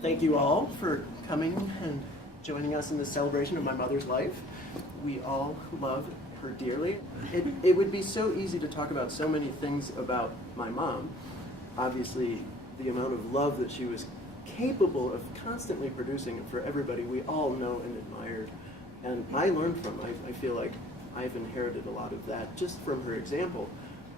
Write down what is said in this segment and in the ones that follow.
Thank you all for coming and joining us in this celebration of my mother's life. We all love her dearly. It would be so easy to talk about so many things about my mom. Obviously, the amount of love that she was capable of constantly producing for everybody we all know and admired. And I learned from, I feel like I've inherited a lot of that just from her example.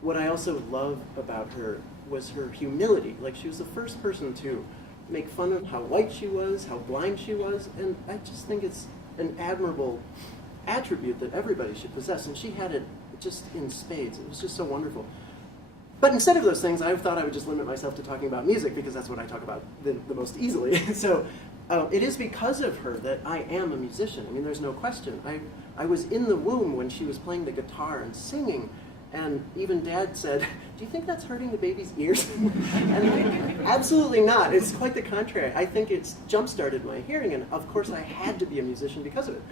What I also love about her was her humility. Like, she was the first person to make fun of how white she was, how blind she was, and I just think it's an admirable attribute that everybody should possess, and she had it just in spades. It was just so wonderful. But instead of those things, I thought I would just limit myself to talking about music, because that's what I talk about the most easily. So it is because of her that I am a musician. I mean, there's no question. I was in the womb when she was playing the guitar and singing, and even Dad said, "Do you think that's hurting the baby's ears?" And absolutely not. It's quite the contrary. I think it's jump-started my hearing, and of course I had to be a musician because of it.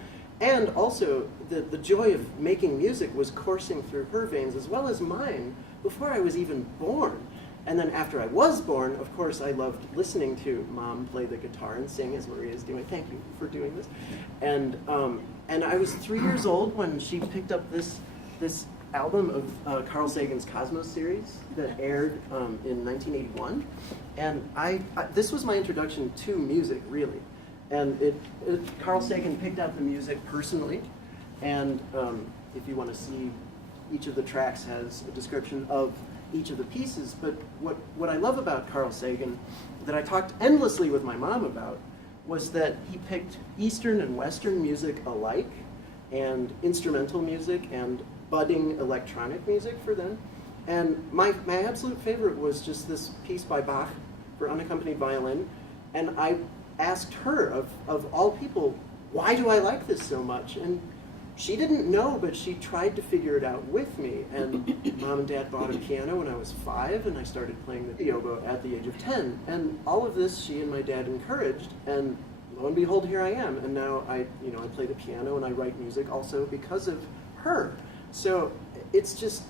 And also, the joy of making music was coursing through her veins as well as mine before I was even born. And then after I was born, of course, I loved listening to Mom play the guitar and sing as Maria is doing. Thank you for doing this. And I was 3 years old when she picked up this album of Carl Sagan's Cosmos series that aired in 1981. And this was my introduction to music, really. And Carl Sagan picked out the music personally, and if you want to see, each of the tracks has a description of each of the pieces. But what I love about Carl Sagan, that I talked endlessly with my mom about, was that he picked Eastern and Western music alike, and instrumental music and budding electronic music for them. And my absolute favorite was just this piece by Bach for unaccompanied violin, and I asked her, of all people, why do I like this so much? And she didn't know, but she tried to figure it out with me. And Mom and Dad bought a piano when I was 5, and I started playing the oboe at the age of 10. And all of this she and my dad encouraged, and lo and behold, here I am. And now I play the piano and I write music also because of her. So it's just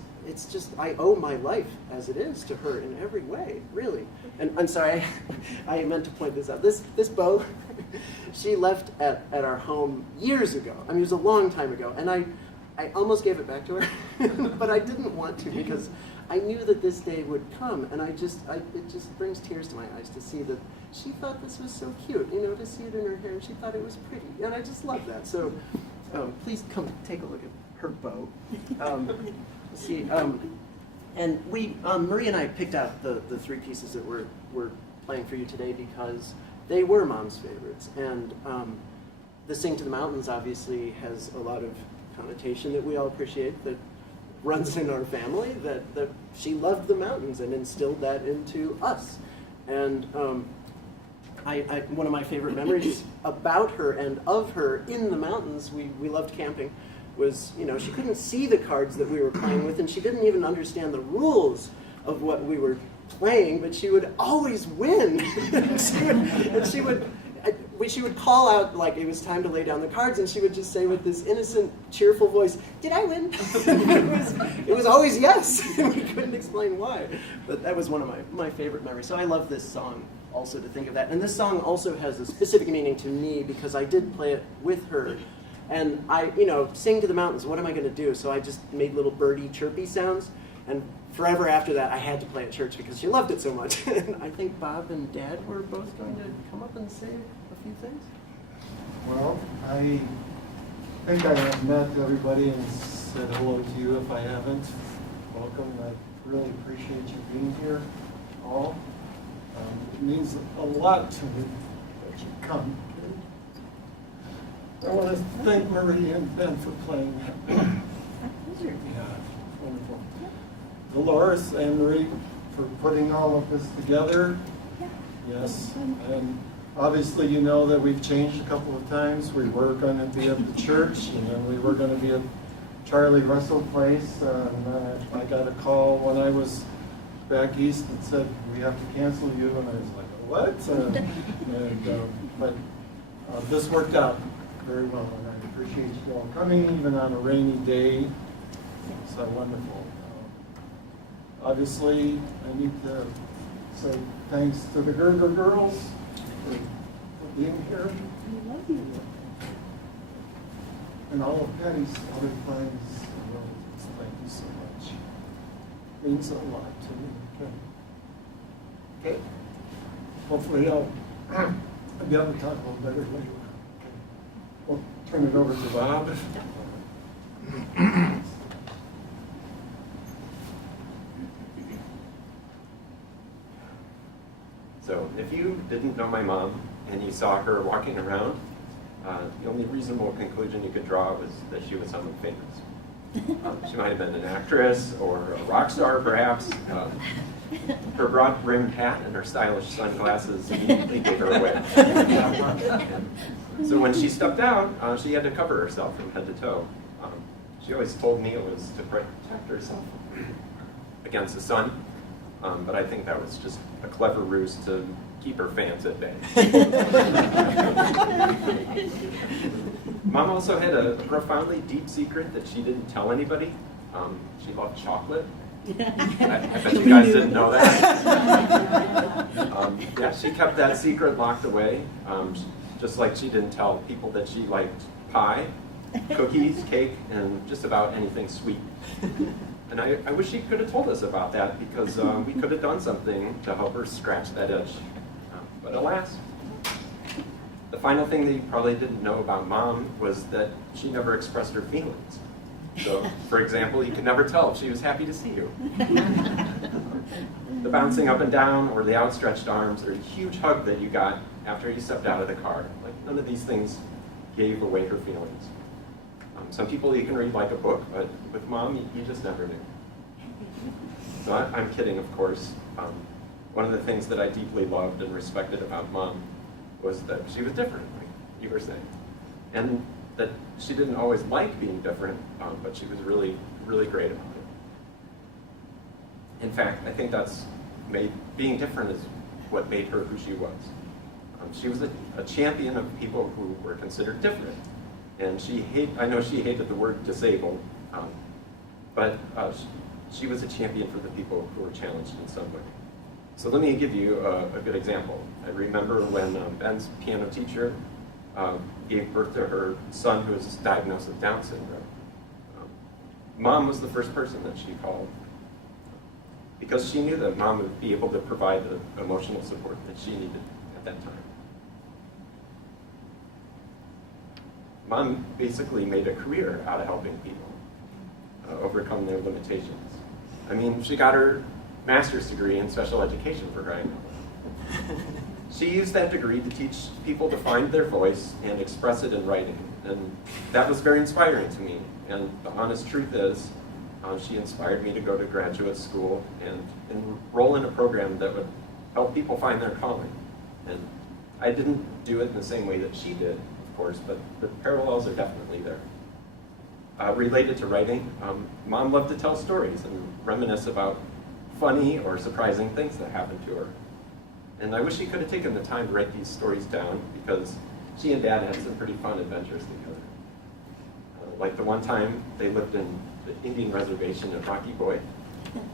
I owe my life as it is to her in every way, really. And I'm sorry, I meant to point this out. This bow, she left at our home years ago. I mean, it was a long time ago, and I almost gave it back to her, but I didn't want to, because I knew that this day would come, and it just brings tears to my eyes to see that she thought this was so cute, to see it in her hair, and she thought it was pretty, and I just love that. So please come take a look at her bow. See, and Marie and I picked out the 3 pieces that we're playing for you today because they were Mom's favorites. And the Sing to the Mountains obviously has a lot of connotation that we all appreciate, that runs in our family, that she loved the mountains and instilled that into us. And one of my favorite memories about her and of her in the mountains, we loved camping, was, she couldn't see the cards that we were playing with, and she didn't even understand the rules of what we were playing, but she would always win. she would call out, like, it was time to lay down the cards, and she would just say with this innocent, cheerful voice, "Did I win?" it was always yes. We couldn't explain why. But that was one of my favorite memories. So I love this song also to think of that. And this song also has a specific meaning to me because I did play it with her. And I, Sing to the Mountains, what am I going to do? So I just made little birdie chirpy sounds. And forever after that, I had to play at church because she loved it so much. And I think Bob and Dad were both going to come up and say a few things. Well, I think I have met everybody and said hello to you. If I haven't, welcome. I really appreciate you being here, all. It means a lot to me that you come. I want to thank Marie and Ben for playing that. Yeah, wonderful. Deloris and Marie for putting all of this together. Yes, and obviously you know that we've changed a couple of times. We were going to be at the church, and then we were going to be at Charlie Russell Place. I got a call when I was back east that said, "We have to cancel you," and I was like, "What?" But this worked out very well, and I appreciate you all coming, even on a rainy day. It's wonderful. Obviously, I need to say thanks to the Gerger girls for being here. We love you. And all of Patty's other friends and relatives, thank you so much. Means a lot to me. Okay. Hopefully I'll be able to talk a little better later. Okay. We'll turn it over to Bob. So if you didn't know my mom and you saw her walking around, the only reasonable conclusion you could draw was that she was someone famous. She might have been an actress or a rock star, perhaps. Her broad-brimmed hat and her stylish sunglasses immediately gave her away. So when she stepped out, she had to cover herself from head to toe. She always told me it was to protect herself against the sun, but I think that was just a clever ruse to keep her fans at bay. Mom also had a profoundly deep secret that she didn't tell anybody. She loved chocolate. I bet you guys didn't know that. Yeah, she kept that secret locked away, just like she didn't tell people that she liked pie, cookies, cake, and just about anything sweet. And I wish she could have told us about that, because we could have done something to help her scratch that itch. But alas, the final thing that you probably didn't know about Mom was that she never expressed her feelings. So, for example, you could never tell if she was happy to see you. The bouncing up and down, or the outstretched arms, or a huge hug that you got after you stepped out of the car. Like, none of these things gave away her feelings. Some people you can read like a book, but with Mom, you just never knew. So I'm kidding, of course. One of the things that I deeply loved and respected about Mom was that she was different, like you were saying. And that she didn't always like being different, but she was really, really great about it. In fact, I think being different is what made her who she was. She was a champion of people who were considered different. And I know she hated the word disabled, but she was a champion for the people who were challenged in some way. So let me give you a good example. I remember when Ben's piano teacher gave birth to her son who was diagnosed with Down syndrome. Mom was the first person that she called, because she knew that Mom would be able to provide the emotional support that she needed at that time. Mom basically made a career out of helping people overcome their limitations. I mean, she got her master's degree in special education, for crying out loud. She used that degree to teach people to find their voice and express it in writing. And that was very inspiring to me. And the honest truth is, she inspired me to go to graduate school and enroll in a program that would help people find their calling. And I didn't do it in the same way that she did, of course, but the parallels are definitely there. Related to writing, Mom loved to tell stories and reminisce about funny or surprising things that happened to her. And I wish she could have taken the time to write these stories down, because she and Dad had some pretty fun adventures together. Like the one time they lived in the Indian reservation in Rocky Boy.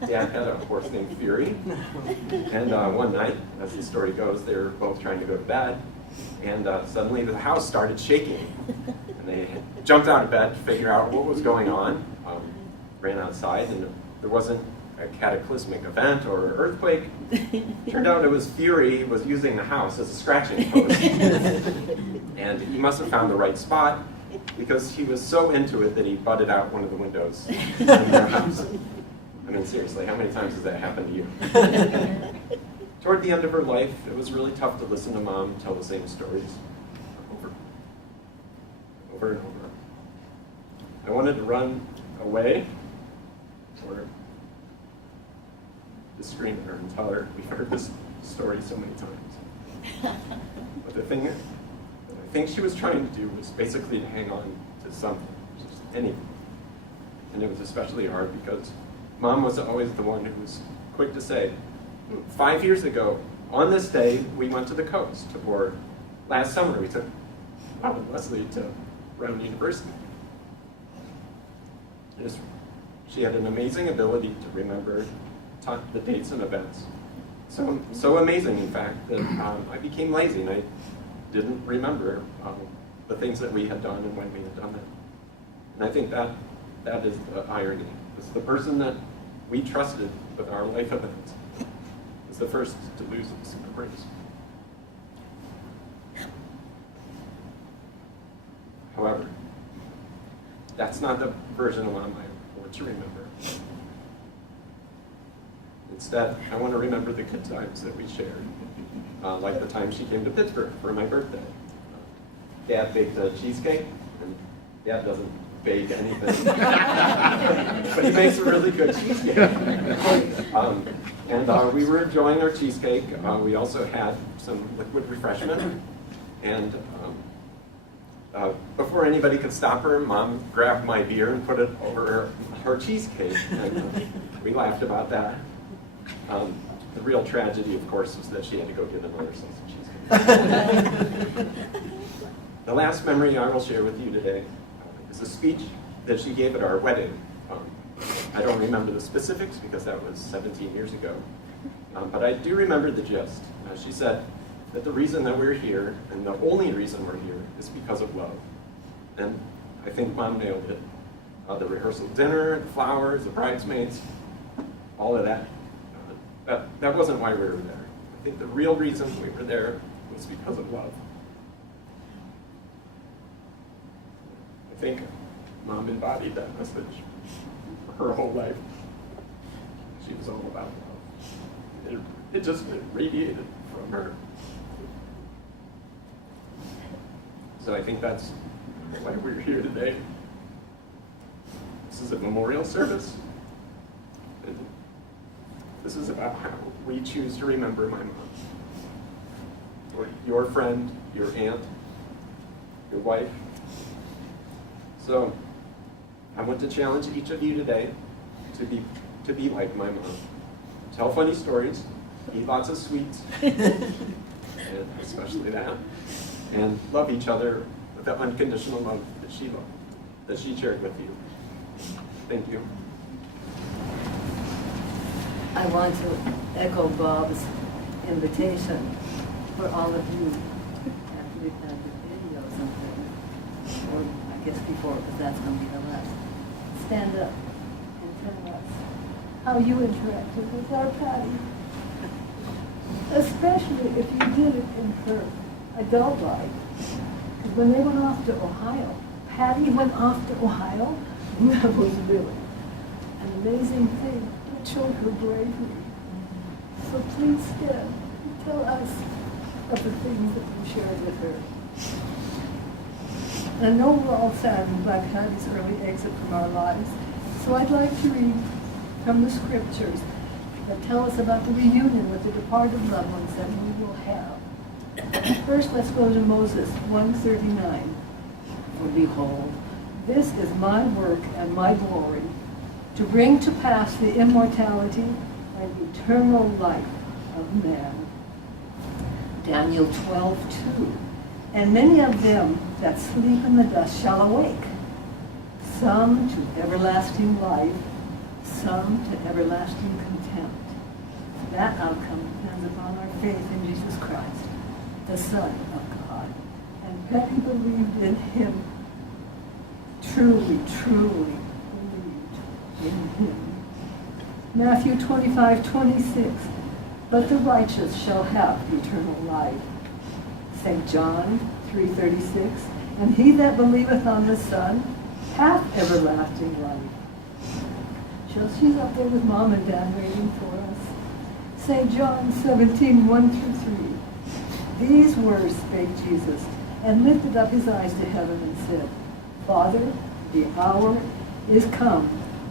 Dad had a horse named Fury. And one night, as the story goes, they were both trying to go to bed, and suddenly the house started shaking. And they jumped out of bed to figure out what was going on, ran outside, and there wasn't a cataclysmic event or earthquake. Turned out it was Fury was using the house as a scratching post. And he must have found the right spot, because he was so into it that he butted out one of the windows in their house. I mean, seriously, how many times has that happened to you? Toward the end of her life, it was really tough to listen to Mom tell the same stories over and over. I wanted to run away, or to scream at her and tell her we've heard this story so many times. But the thing that I think she was trying to do was basically to hang on to something, just anything. And it was especially hard because Mom was always the one who was quick to say, 5 years ago, on this day, we went to the coast, or last summer we took Mom and Leslie to Brown University. She had an amazing ability to remember the dates and events. So amazing, in fact, that I became lazy and I didn't remember the things that we had done and when we had done them. And I think that is the irony. It's the person that we trusted with our life events is the first to lose its memories. However, that's not the version of Mom I want to remember. Instead, I want to remember the good times that we shared, like the time she came to Pittsburgh for my birthday. Dad baked a cheesecake, and Dad doesn't bake anything, but he makes a really good cheesecake. And we were enjoying our cheesecake. We also had some liquid refreshment, and before anybody could stop her, Mom grabbed my beer and put it over her cheesecake, and we laughed about that. The real tragedy, of course, was that she had to go get another slice of cheesecake. The last memory I will share with you today is a speech that she gave at our wedding. I don't remember the specifics because that was 17 years ago, but I do remember the gist. She said that the reason that we're here, and the only reason we're here, is because of love. And I think Mom nailed it. The rehearsal dinner, the flowers, the bridesmaids, all of that. That wasn't why we were there. I think the real reason we were there was because of love. I think Mom embodied that message her whole life. She was all about love. It just radiated from her. So I think that's why we're here today. This is a memorial service. And this is about how we choose to remember my mom. Or your friend, your aunt, your wife. So I want to challenge each of you today to be like my mom. Tell funny stories, eat lots of sweets, and especially that, and love each other with the unconditional love that she shared with you. Thank you. I want to echo Bob's invitation for all of you after we've done the video or something, or I guess before, because that's going to be the last. Stand up and tell us how you interacted with our Patty, especially if you did it in her adult life. Because when they went off to Ohio, Patty went off to Ohio, and that was really an amazing thing. It showed her bravery. So please stand and tell us of the things that you shared with her. And I know we're all saddened by Patty's early exit from our lives, so I'd like to read from the scriptures that tell us about the reunion with the departed loved ones that we will have. First, let's go to Moses 1:39. For behold, this is my work and my glory, to bring to pass the immortality and eternal life of man. Daniel 12:2. And many of them that sleep in the dust shall awake, some to everlasting life, some to everlasting contempt. That outcome depends upon our faith in Jesus Christ, the Son of God. And Patty believed in him, truly, truly believed in him. Matthew 25:26. But the righteous shall have eternal life. St. John 3:36. And he that believeth on the Son hath everlasting life. Chelsea's up there with Mom and Dad waiting for us. St. John 17:1-3. These words spake Jesus, and lifted up his eyes to heaven, and said, Father, the hour is come.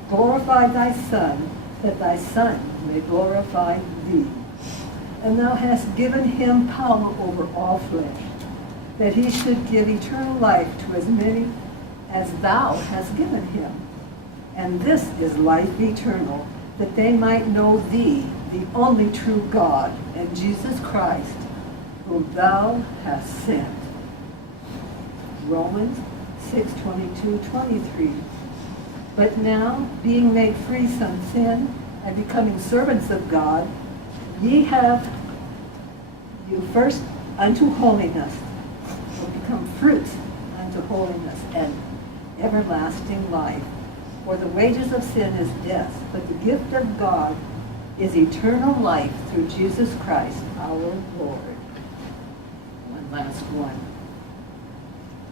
Glorify thy Son, that thy Son may glorify thee. And thou hast given him power over all flesh, that he should give eternal life to as many as thou hast given him. And this is life eternal, that they might know thee, the only true God, and Jesus Christ, whom thou hast sent. Romans 6:22-23. But now, being made free from sin, and becoming servants of God, Ye have you first unto holiness, will become fruits unto holiness and everlasting life. For the wages of sin is death, but the gift of God is eternal life through Jesus Christ our Lord. One last one.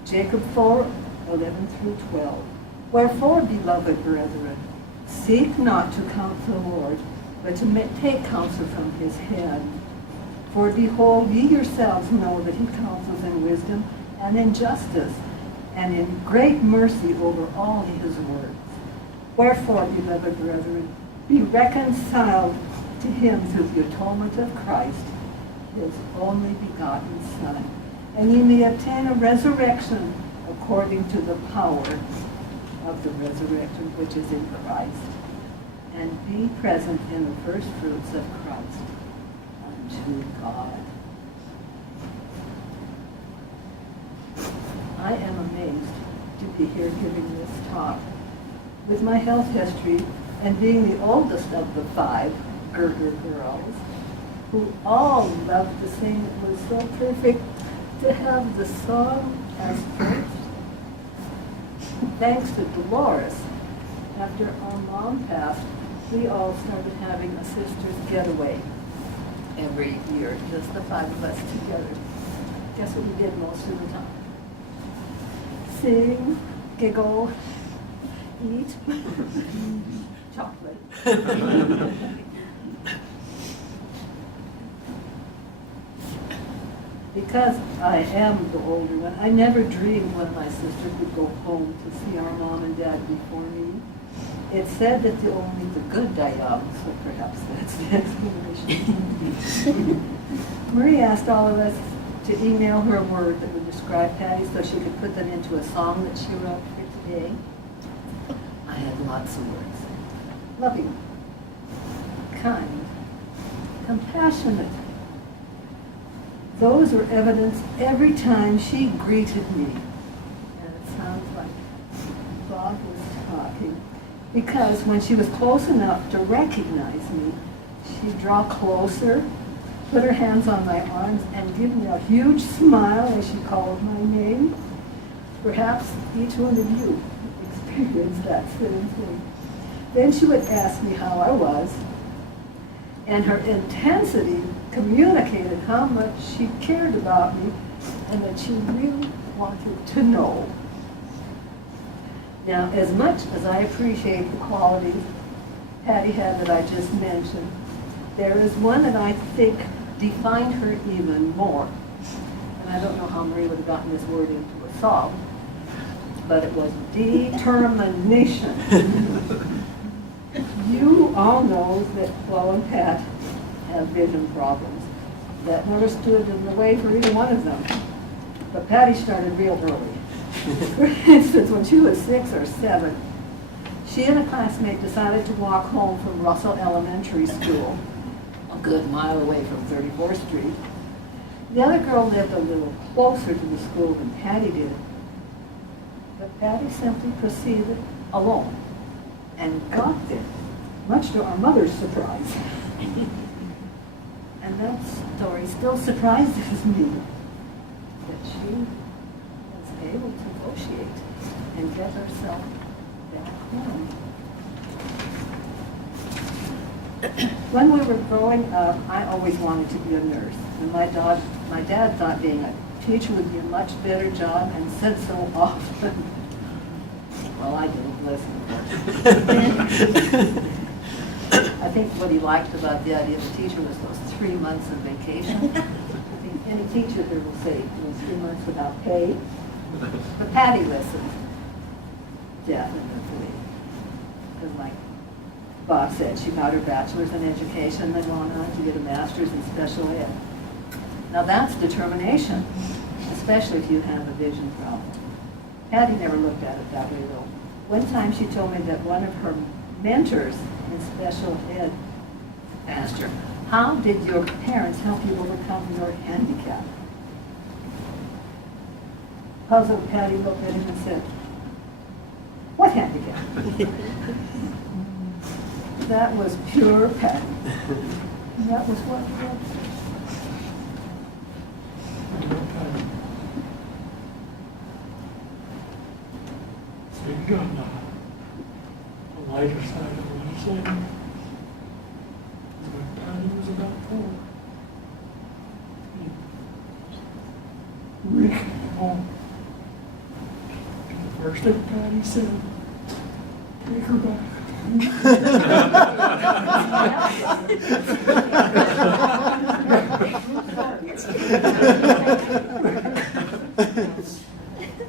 Jacob 4:11-12. Wherefore, beloved brethren, seek not to counsel the Lord, but to take counsel from his hand. For behold, ye yourselves know that he counsels in wisdom and in justice, and in great mercy over all his words. Wherefore, beloved brethren, be reconciled to him through the atonement of Christ, his only begotten Son, and ye may obtain a resurrection according to the power of the resurrection which is in Christ, and be present in the first fruits of Christ unto God. I am amazed to be here giving this talk. With my health history and being the oldest of the 5 Gerger girls, who all loved to sing, it was so perfect to have the song as first. Thanks to Deloris, after our mom passed, we all started having a sister's getaway every year, just the 5 of us together. Guess what we did most of the time? Sing, giggle, eat, chocolate. Because I am the older one, I never dreamed one of my sisters would go home to see our mom and dad before me. It's said that only the good die young, so perhaps that's the explanation. Marie asked all of us to email her a word that would describe Patty so she could put them into a song that she wrote for today. I had lots of words. Loving, kind, compassionate. Those were evidenced every time she greeted me. And it sounds like Bob was talking. Because when she was close enough to recognize me, she'd draw closer, put her hands on my arms, and give me a huge smile as she called my name. Perhaps each one of you experienced that same thing. Then she would ask me how I was, and her intensity communicated how much she cared about me and that she really wanted to know. Now, as much as I appreciate the qualities Patty had that I just mentioned, there is one that I think defined her even more. And I don't know how Marie would have gotten this word into a song, but it was determination. You all know that Flo and Pat have vision problems. That never stood in the way for either one of them. But Patty started real early. For instance, when she was 6 or 7, she and a classmate decided to walk home from Russell Elementary School, a good mile away from 34th Street. The other girl lived a little closer to the school than Patty did. But Patty simply proceeded alone and got there, much to our mother's surprise. And that story still surprises me, that she was able to negotiate and get herself back home. When we were growing up, I always wanted to be a nurse. And my dad thought being a teacher would be a much better job and said so often. Well, I didn't listen. I think what he liked about the idea of a teacher was those 3 months of vacation. I think any teacher here will say it was 3 months without pay. But Patty listened, definitely. Because like Bob said, she got her bachelor's in education, then went on to get a master's in special ed. Now that's determination, especially if you have a vision problem. Patty never looked at it that way though. One time she told me that one of her mentors in special ed asked her, how did your parents help you overcome your handicap? Puzzled, Patty looked at him and said, what handicap? That was pure Patty. And that was what he had. Speaking on the lighter side of what he's saying, when Patty was about 4, Rick came home. And the first thing Patty said, take her back.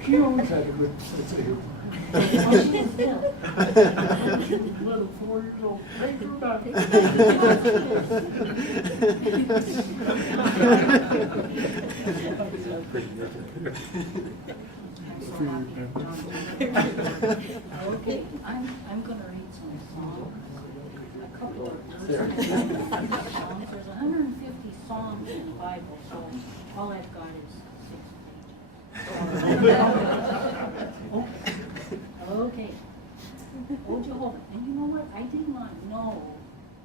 She always had a good sense of humor. Little 4 years old, take her back. Okay, I'm gonna read some songs, a couple of songs. There's 150 songs in the Bible, so all I've got is 6 pages. Okay. Oh, Jehovah. And you know what? I did not know.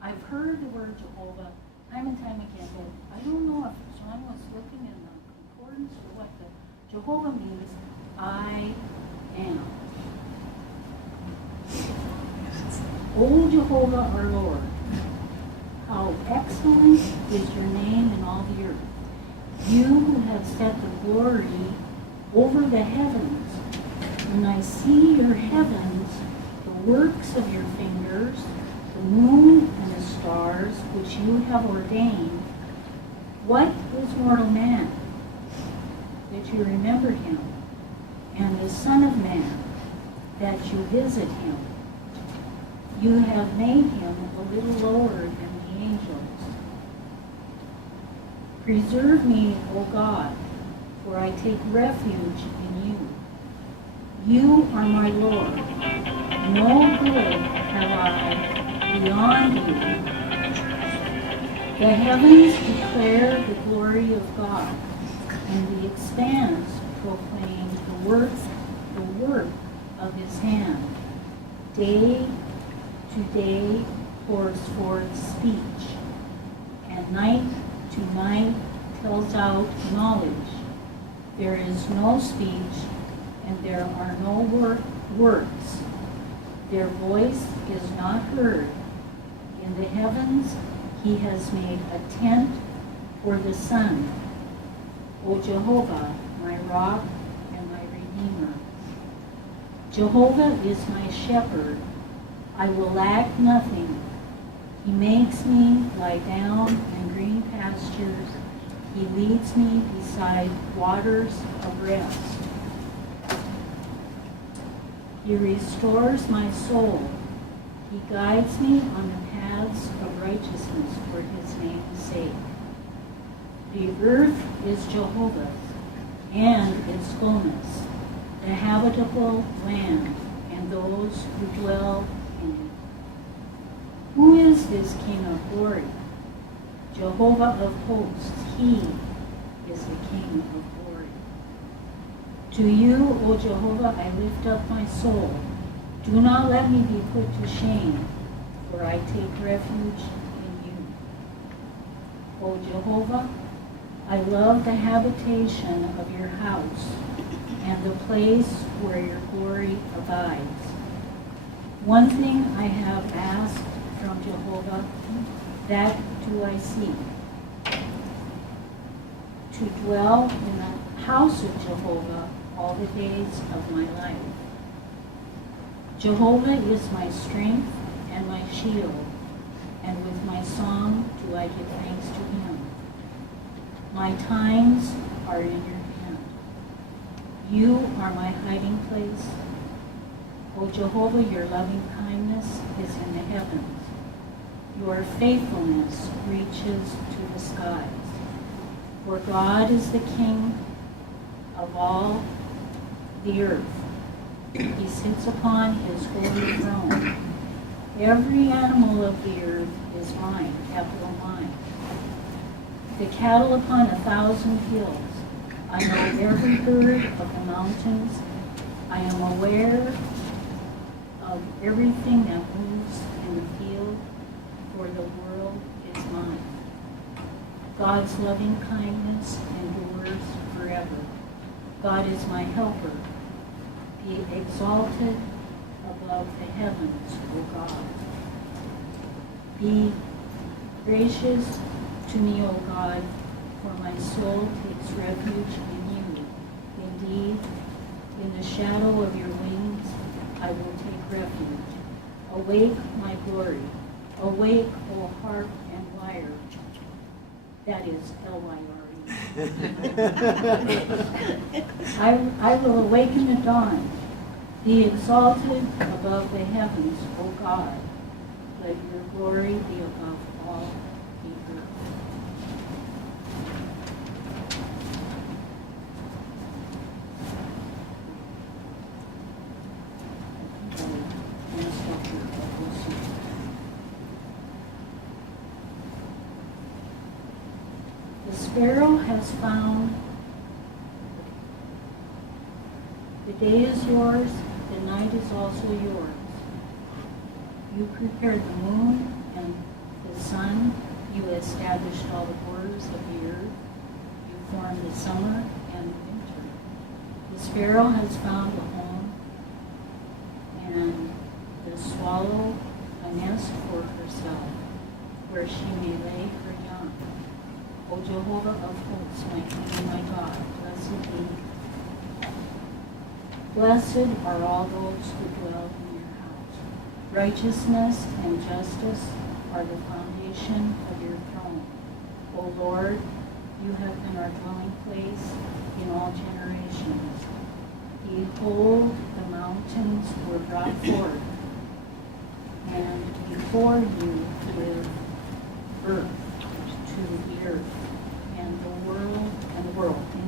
I've heard the word Jehovah time and time again, but I don't know if John was looking in the concordance or what, but Jehovah means I am. O Jehovah our Lord, how excellent is your name in all the earth. You who have set the glory over the heavens. When I see your heavens, the works of your fingers, the moon and the stars which you have ordained, what is mortal man that you remember him, and the Son of Man that you visit him? You have made him a little lower than the angels. Preserve me, O God, for I take refuge in you. You are my Lord. No good have I beyond you. The heavens declare the glory of God, and the expanse proclaims the work of his hand. Day to day pours forth speech, and night to night tells out knowledge. There is no speech, and there are no words. Their voice is not heard. In the heavens he has made a tent for the sun. O Jehovah, my rock and my redeemer. Jehovah is my shepherd. I will lack nothing. He makes me lie down in green pastures. He leads me beside waters of rest. He restores my soul. He guides me on the paths of righteousness for his name's sake. The earth is Jehovah's, and its fullness, the habitable land, and those who dwell in it. Who is this King of glory? Jehovah of hosts, he is the King of glory. To you, O Jehovah, I lift up my soul. Do not let me be put to shame, for I take refuge in you. O Jehovah, I love the habitation of your house and the place where your glory abides. One thing I have asked from Jehovah, that do I seek, to dwell in the house of Jehovah all the days of my life. Jehovah is my strength and my shield, and with my song do I give thanks to him. My times are in your hand. You are my hiding place. O Jehovah, your loving kindness is in the heavens. Your faithfulness reaches to the skies. For God is the King of all the earth. He sits upon his holy throne. Every animal of the earth is mine, capital mine. The cattle upon 1,000 hills. I know every bird of the mountains. I am aware of everything that moves in the field, for the world is mine. God's loving kindness endures forever. God is my helper. Be exalted above the heavens, O God. Be gracious to me, O God, for my soul takes refuge in you. Indeed, in the shadow of your wings I will take refuge. Awake, my glory. Awake, O harp and lyre. That is L-Y-R-E. I will awaken at dawn. Be exalted above the heavens, O God. Let your glory be above all the earth. The sparrow has found. The day is yours, the night is also yours. You prepared the moon and the sun. You established all the borders of the earth. You formed the summer and the winter. The sparrow has found a home, and the swallow a nest for herself, where she may lay her young. O Jehovah of hosts, my King and my God, blessed be. Blessed are all those who dwell in your house. Righteousness and justice are the foundation of your throne. O Lord, you have been our dwelling place in all generations. Behold, the mountains were brought forth, and before you give birth to the earth and the world.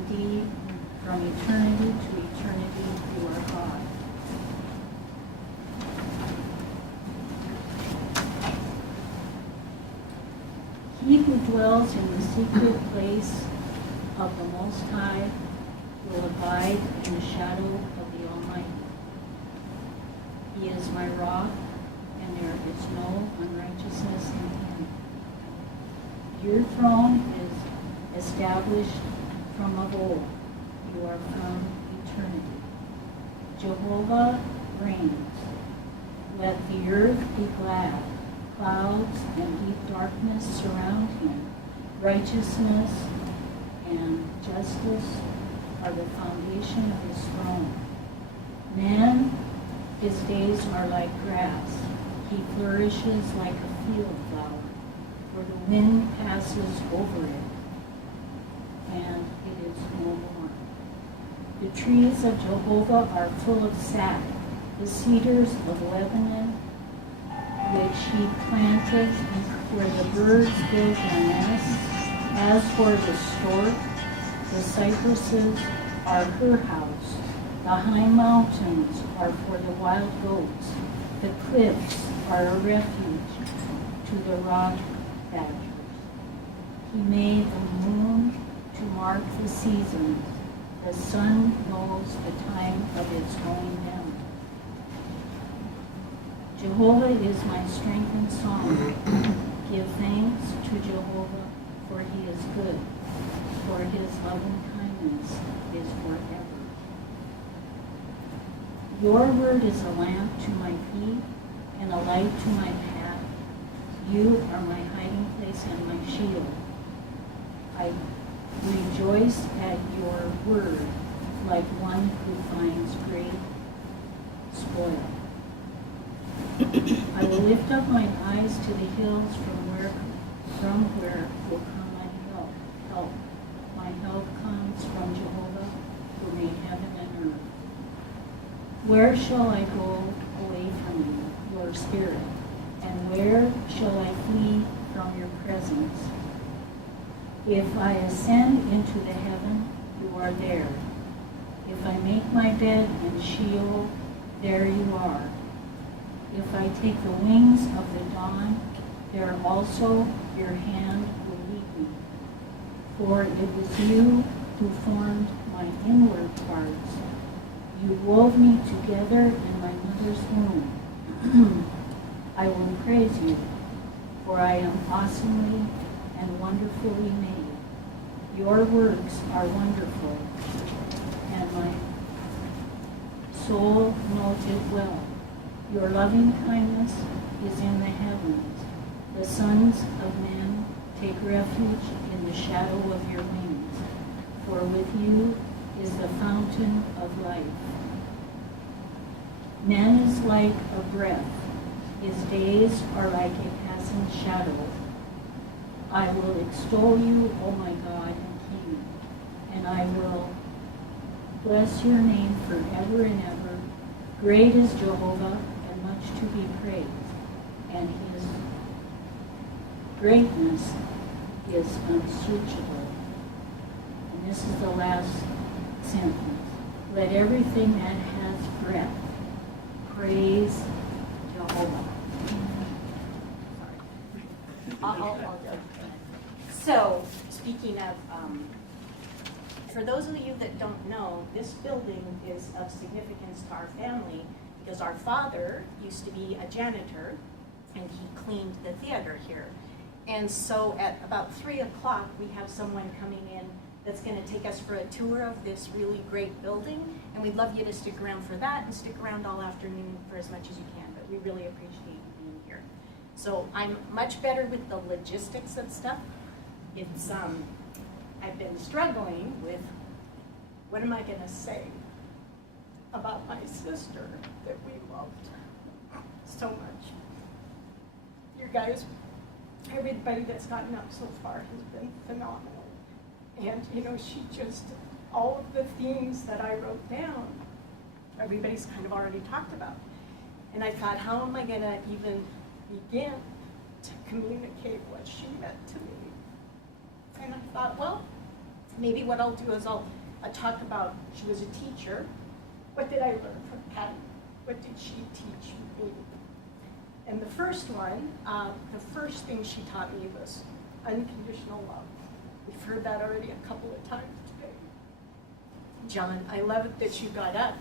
Indeed, from eternity to eternity, you are God. He who dwells in the secret place of the Most High will abide in the shadow of the Almighty. He is my rock, and there is no unrighteousness in him. Your throne is established from of old. You are from eternity. Jehovah reigns. Let the earth be glad. Clouds and deep darkness surround him. Righteousness and justice are the foundation of his throne. Man, his days are like grass. He flourishes like a field flower, for the wind passes over it, and it is no more. The trees of Jehovah are full of sap, the cedars of Lebanon, which he planted where the birds build their nests. As for the stork, the cypresses are her house. The high mountains are for the wild goats. The cliffs are a refuge to the rock badgers. He made the moon to mark the seasons. The sun knows the time of its going down. Jehovah is my strength and song. Give thanks to Jehovah, for he is good, for his loving kindness is forever. Your word is a lamp to my feet and a light to my path. You are my hiding place and my shield. I rejoice at your word like one who finds great spoil. I will lift up mine eyes to the hills from where will come my help. My help comes from Jehovah, who made heaven and earth. Where shall I go away from you, your spirit? And where shall I flee from your presence? If I ascend into the heaven, you are there. If I make my bed in Sheol, there you are. If I take the wings of the dawn, there also your hand will lead me. For it was you who formed my inward parts. You wove me together in my mother's womb. I will praise you, for I am awesomely and wonderfully made. Your works are wonderful, and my soul knows it well. Your loving kindness is in the heavens. The sons of men take refuge in the shadow of your wings, for with you is the fountain of life. Man is like a breath. His days are like a passing shadow. I will extol you, O my God and King, and I will bless your name forever and ever. Great is Jehovah, and much to be praised, and his greatness is unsearchable. And this is the last sentence. Let everything that has breath praise Jehovah. I'll go. So, speaking of, for those of you that don't know, this building is of significance to our family because our father used to be a janitor and he cleaned the theater here. And so at about 3 o'clock, we have someone coming in that's going to take us for a tour of this really great building. And we'd love you to stick around for that and stick around all afternoon for as much as you can. But we really appreciate you being here. So I'm much better with the logistics of stuff. It's, I've been struggling with what am I going to say about my sister that we loved so much. You guys, everybody that's gotten up so far has been phenomenal. And, you know, she just, all of the themes that I wrote down, everybody's kind of already talked about. And I thought, how am I going to even begin to communicate what she meant to me? And I thought, well, maybe what I'll do is I'll talk about, she was a teacher. What did I learn from Patty? What did she teach me? And the first one, the first thing she taught me was unconditional love. We've heard that already a couple of times today. John, I love it that you got up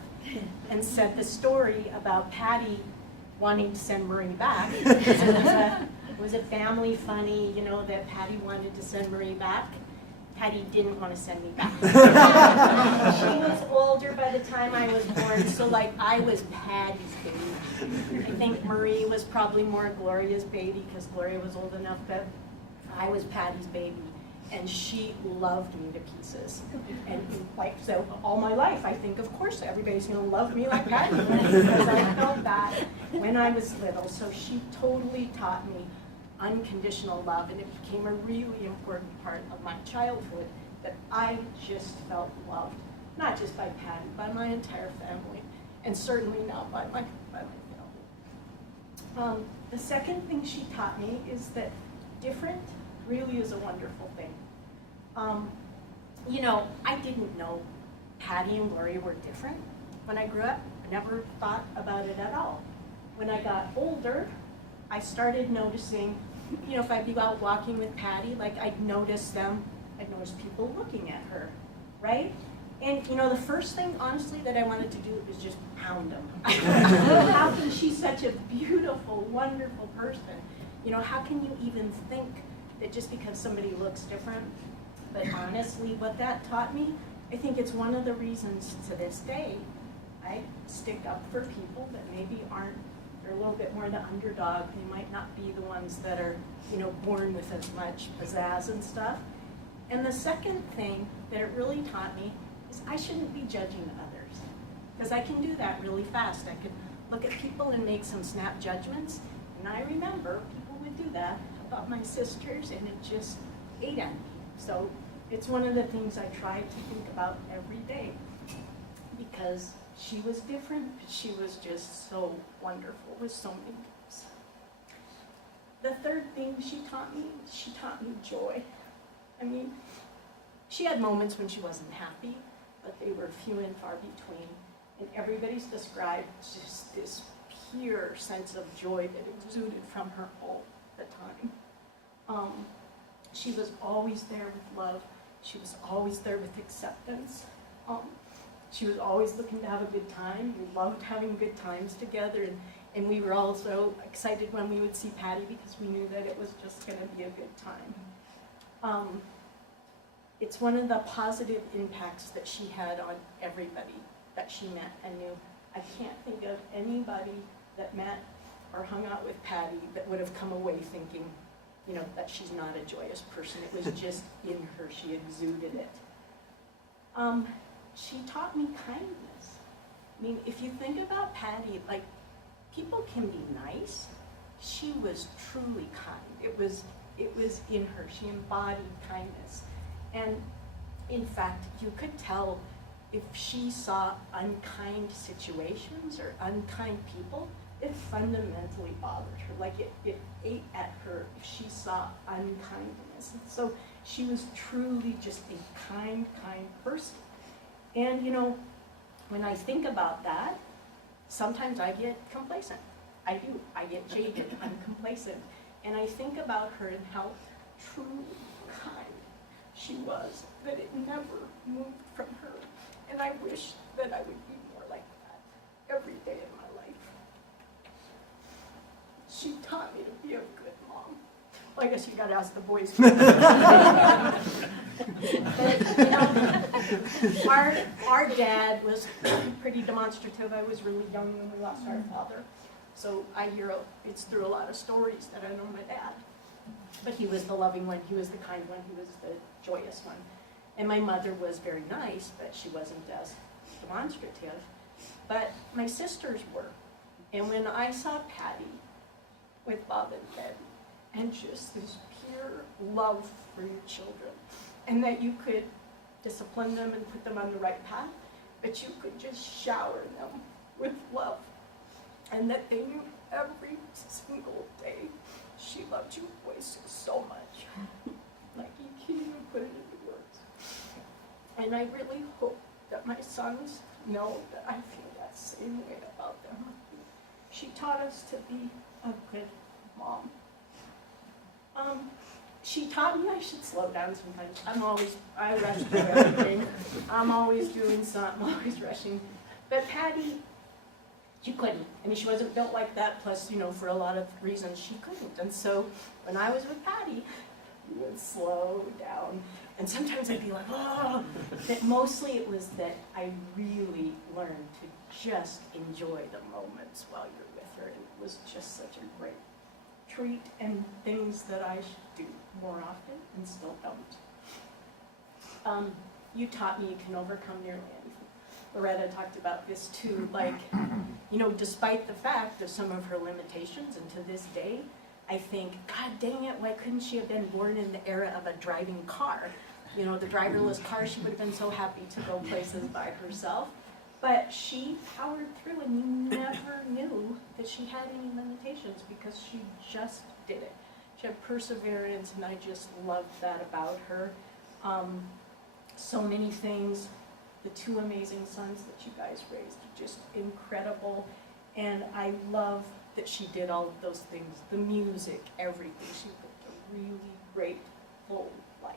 and said the story about Patty wanting to send Marie back. It was a family funny, you know, that Patty wanted to send Marie back. Patty didn't want to send me back. She was older by the time I was born, so like I was Patty's baby. I think Marie was probably more Gloria's baby because Gloria was old enough, but I was Patty's baby. And she loved me to pieces. And like, so all my life, I think, of course, everybody's going to love me like Patty because I felt that when I was little. So she totally taught me unconditional love, and it became a really important part of my childhood that I just felt loved, not just by Patty, by my entire family, and certainly not by my family. The second thing she taught me is that different really is a wonderful thing. You know, I didn't know Patty and Gloria were different when I grew up. I never thought about it at all. When I got older, I started noticing, you know, if I'd be out walking with Patty, like I'd notice people looking at her, right? And you know, the first thing, honestly, that I wanted to do was just pound them. How can she's such a beautiful, wonderful person? You know, how can you even think that just because somebody looks different? But honestly, what that taught me, I think it's one of the reasons to this day I stick up for people that maybe aren't, they're a little bit more the underdog. They might not be the ones that are, you know, born with as much pizzazz and stuff. And the second thing that it really taught me is I shouldn't be judging others, because I can do that really fast. I could look at people and make some snap judgments, and I remember people would do that about my sisters, and it just ate at me. So it's one of the things I try to think about every day, because she was different, but she was just so wonderful with so many gifts. The third thing she taught me joy. I mean, she had moments when she wasn't happy, but they were few and far between. And everybody's described just this pure sense of joy that exuded from her all the time. She was always there with love. She was always there with acceptance. She was always looking to have a good time. We loved having good times together, and we were also excited when we would see Patty because we knew that it was just going to be a good time. it's one of the positive impacts that she had on everybody that she met and knew. I can't think of anybody that met or hung out with Patty that would have come away thinking, you know, that she's not a joyous person. It was just in her. She exuded it. She taught me kindness. I mean, if you think about Patty, like, people can be nice. She was truly kind. It was in her. She embodied kindness. And in fact, you could tell if she saw unkind situations or unkind people, it fundamentally bothered her. Like it ate at her if she saw unkindness. And so she was truly just a kind person. And you know, when I think about that, sometimes I get complacent. I do. I get jaded. I'm complacent. And I think about her and how truly kind she was, that it never moved from her. And I wish that I would be more like that every day in my life. She taught me to be a good mom. Well, I guess you gotta ask the boys. But, you know, our dad was pretty demonstrative. I was really young when we lost our father. So it's through a lot of stories that I know my dad. But he was the loving one, he was the kind one, he was the joyous one. And my mother was very nice, but she wasn't as demonstrative. But my sisters were. And when I saw Patty with Bob and Betty, and just this pure love for your children, and that you could discipline them and put them on the right path, but you could just shower them with love. And that they knew every single day she loved you boys so much. Like you can't even put it into words. And I really hope that my sons know that I feel that same way about them. She taught us to be a good mom. She taught me I should slow down sometimes. I rush through everything. I'm always doing something, I'm always rushing. But Patty, she couldn't. I mean, she wasn't built like that, plus, you know, for a lot of reasons, she couldn't. And so, when I was with Patty, we would slow down. And sometimes I'd be like, oh! But mostly it was that I really learned to just enjoy the moments while you're with her. And it was just such a great treat and things that I should do more often and still don't. You taught me you can overcome nearly anything. Loretta talked about this too, like, you know, despite the fact of some of her limitations, and to this day, I think, God dang it, why couldn't she have been born in the era of a driving car? You know, the driverless car, she would have been so happy to go places by herself. But she powered through, and you never knew that she had any limitations because she just did it. She had perseverance, and I just loved that about her. So many things. The two amazing sons that you guys raised are just incredible. And I love that she did all of those things, the music, everything. She lived a really great, full life.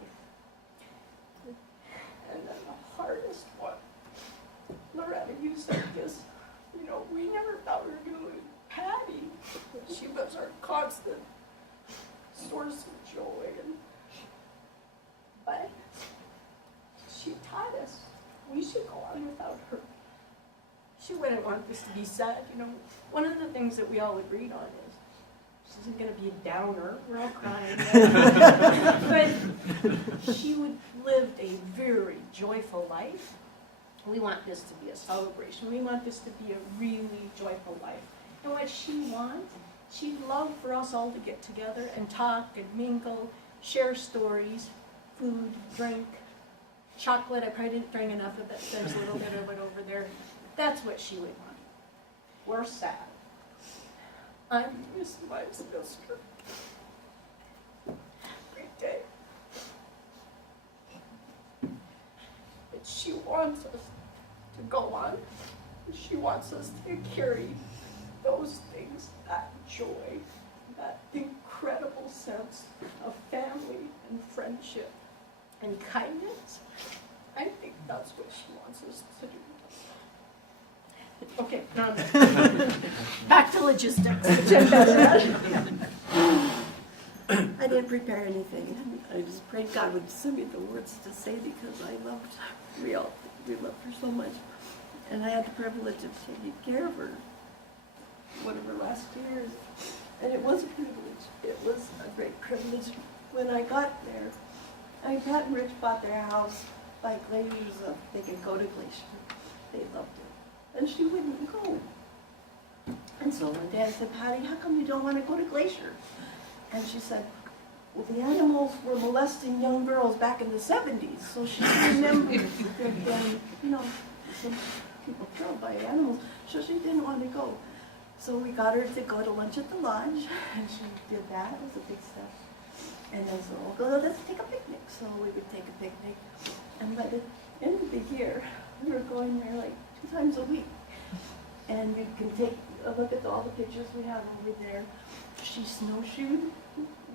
And then the hardest one, Loretta, you said this, you know, we never thought we were going to lose Patty. She was our constant source of joy. But she taught us we should go on without her. She wouldn't want this to be sad, you know. One of the things that we all agreed on is she isn't going to be a downer. We're all crying. But she lived a very joyful life. We want this to be a celebration. We want this to be a really joyful life. And what she wants, she'd love for us all to get together and talk and mingle, share stories, food, drink, chocolate. I probably didn't drink enough of it. There's a little bit of it over there. That's what she would want. We're sad. I miss my sister every day. But she wants us to go on. She wants us to carry those things, that joy, that incredible sense of family and friendship and kindness. I think that's what she wants us to do. Okay, back to logistics. I'd didn't prepare anything. I just prayed God would send me the words to say because we loved her so much. And I had the privilege of taking care of her one of her last years. And it was a privilege. It was a great privilege. When I got there, Pat and Rich bought their house by Glacier, so they could go to Glacier. They loved it. And she wouldn't go. And so one day I said, Patty, how come you don't want to go to Glacier? And she said, well, the animals were molesting young girls back in the 70s. So she remembered that then, some people killed by animals. So she didn't want to go. So we got her to go to lunch at the lodge, and she did that. It was a big step. And then so we'll go, let's take a picnic. So we would take a picnic. And by the end of the year, we were going there like 2 times a week. And you can take a look at all the pictures we have over there. She snowshoed.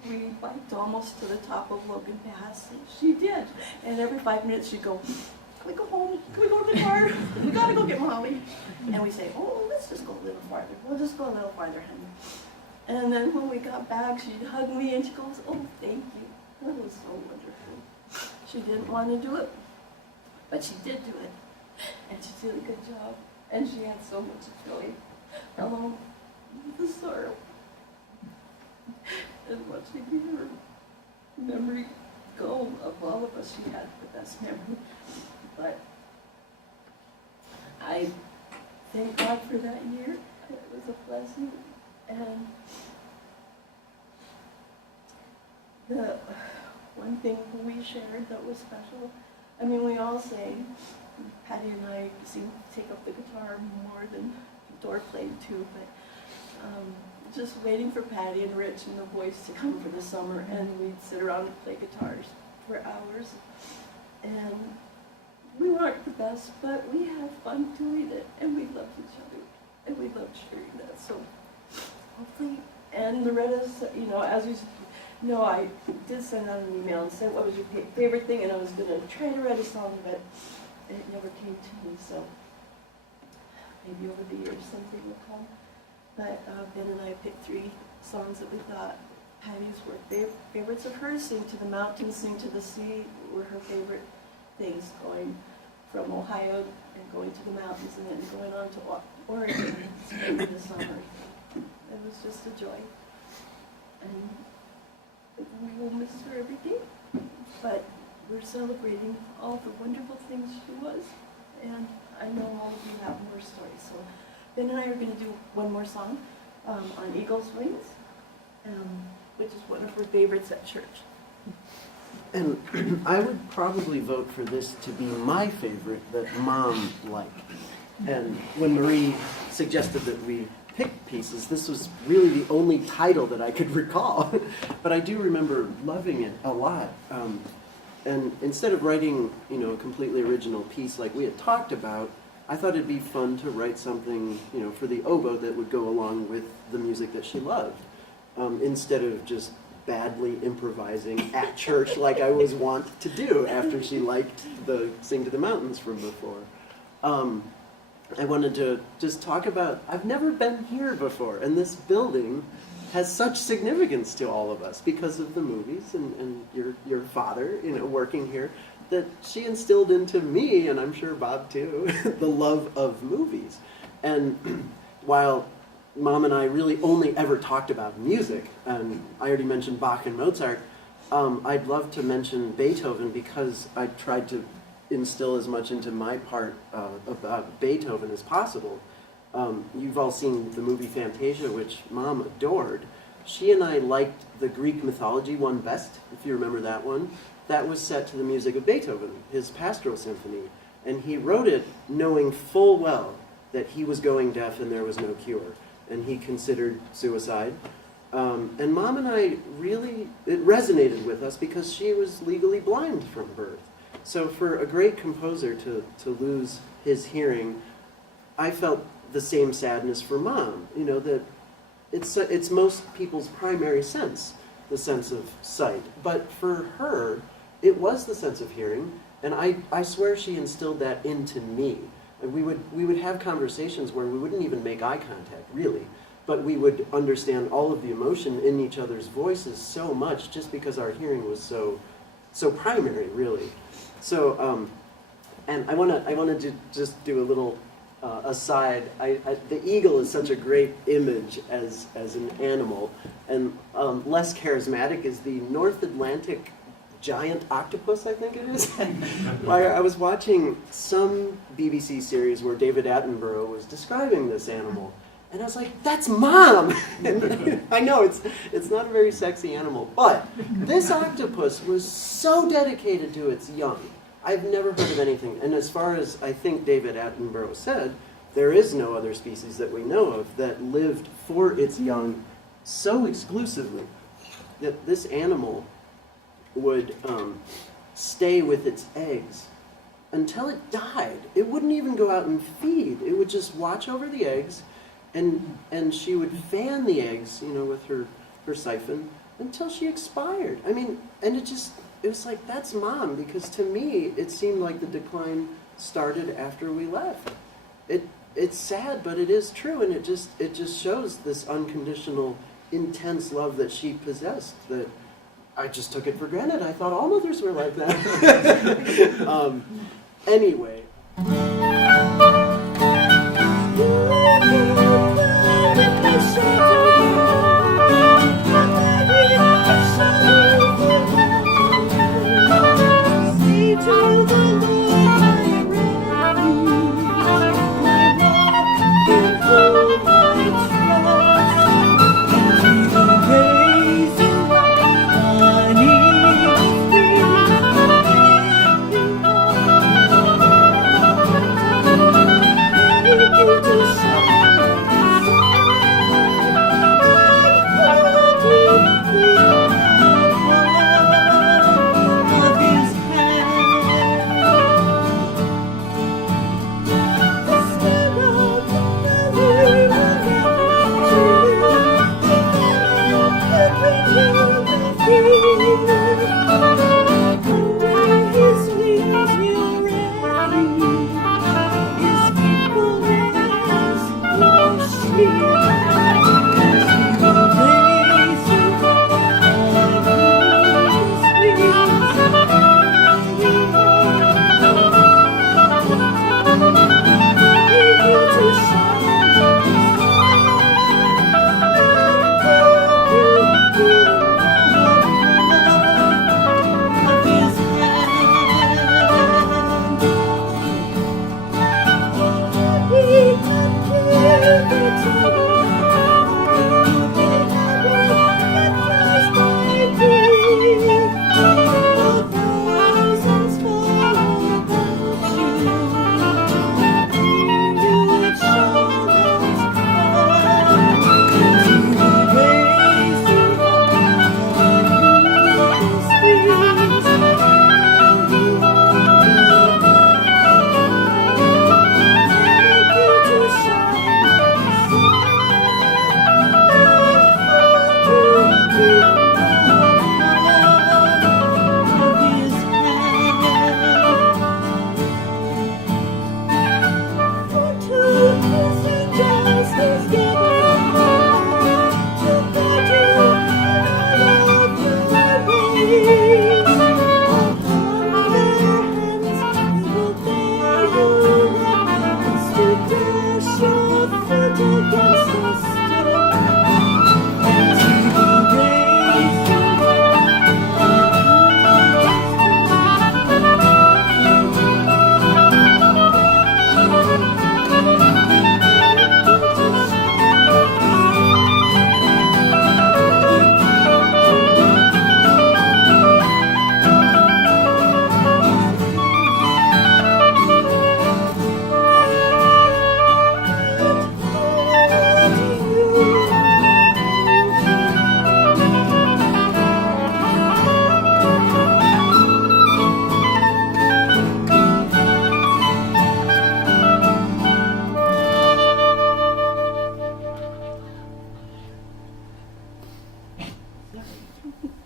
We biked almost to the top of Logan Pass. She did. And every 5 minutes she'd go, can we go home? Can we go to the car? We gotta go get Mommy. And we say, oh, let's just go a little farther. We'll just go a little farther, honey. And then when we got back, she'd hug me and she goes, oh, thank you. That was so wonderful. She didn't want to do it, but she did do it. And she did a good job. And she had so much joy along with the sorrow. And watching her memory go of all of us, she had the best memory. But I thank God for that year. It was a blessing. And the one thing we shared that was special, I mean, we all sang. Patty and I seemed to take up the guitar more than Dor played too, but just waiting for Patty and Rich and the boys to come for the summer, and we'd sit around and play guitars for hours. And we weren't the best, but we had fun doing it, and we loved each other, and we loved sharing that. So hopefully, and Loretta's, as you know, I did send out an email and said, what was your favorite thing? And I was going to try to write a song, but it never came to me, so maybe over the years something will come. But Ben and I picked 3 songs that we thought Patty's were favorites of hers. Sing to the Mountains, Sing to the Sea were her favorite things, going from Ohio and going to the mountains and then going on to Oregon and spending the summer. It was just a joy. And we will miss her every day, but we're celebrating all the wonderful things she was, and I know all of you have more stories. So Ben and I are going to do one more song on Eagle's Wings, which is one of her favorites at church. And I would probably vote for this to be my favorite that Mom liked. And when Marie suggested that we pick pieces, this was really the only title that I could recall. But I do remember loving it a lot. And instead of writing, a completely original piece like we had talked about, I thought it'd be fun to write something, for the oboe that would go along with the music that she loved, instead of just badly improvising at church like I was wont to do after she liked the Sing to the Mountains from before. I wanted to just talk about, I've never been here before, and this building has such significance to all of us because of the movies and your father, working here, that she instilled into me, and I'm sure Bob too, the love of movies. And while Mom and I really only ever talked about music, and I already mentioned Bach and Mozart, I'd love to mention Beethoven because I tried to instill as much into my part about Beethoven as possible. You've all seen the movie Fantasia, which Mom adored. She and I liked the Greek mythology one best, if you remember that one. That was set to the music of Beethoven, his Pastoral Symphony. And he wrote it knowing full well that he was going deaf and there was no cure. And he considered suicide. And Mom and I really, it resonated with us because she was legally blind from birth. So for a great composer to lose his hearing, I felt the same sadness for Mom. That it's most people's primary sense, the sense of sight. But for her, it was the sense of hearing, and I swear she instilled that into me. And we would have conversations where we wouldn't even make eye contact, really. but we would understand all of the emotion in each other's voices so much just because our hearing was so primary, really. So, and I wanted to just do a little aside. The eagle is such a great image as an animal, and less charismatic is the North Atlantic giant octopus, I think it is. I was watching some BBC series where David Attenborough was describing this animal, and I was like, that's Mom! And I know it's not a very sexy animal, but this octopus was so dedicated to its young. I've never heard of anything, and as far as I think David Attenborough said, there is no other species that we know of that lived for its young so exclusively that this animal would stay with its eggs until it died. It wouldn't even go out and feed. It would just watch over the eggs, and she would fan the eggs, with her siphon until she expired. I mean, and it was like, that's Mom, because to me, it seemed like the decline started after we left. It's sad, but it is true, and it just shows this unconditional, intense love that she possessed, that I just took it for granted. I thought all mothers were like that. Anyway.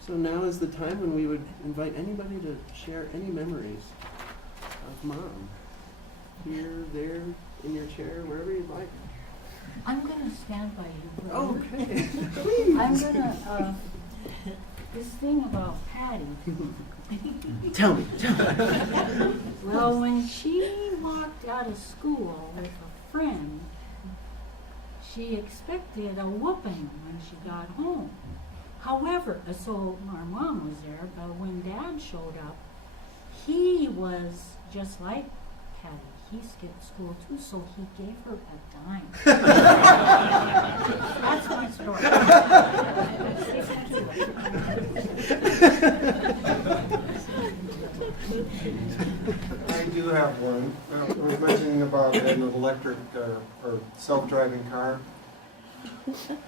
So now is the time when we would invite anybody to share any memories of Mom. Here, there, in your chair, wherever you'd like. I'm gonna stand by you, brother. Okay. I'm gonna, this thing about Patty. Tell me. Well, when she walked out of school with a friend, she expected a whooping when she got home. However, so our mom was there, but when Dad showed up, he was just like Patty. He skipped school too, so he gave her a dime. That's my story. I do have one. I was mentioning about an electric or self-driving car.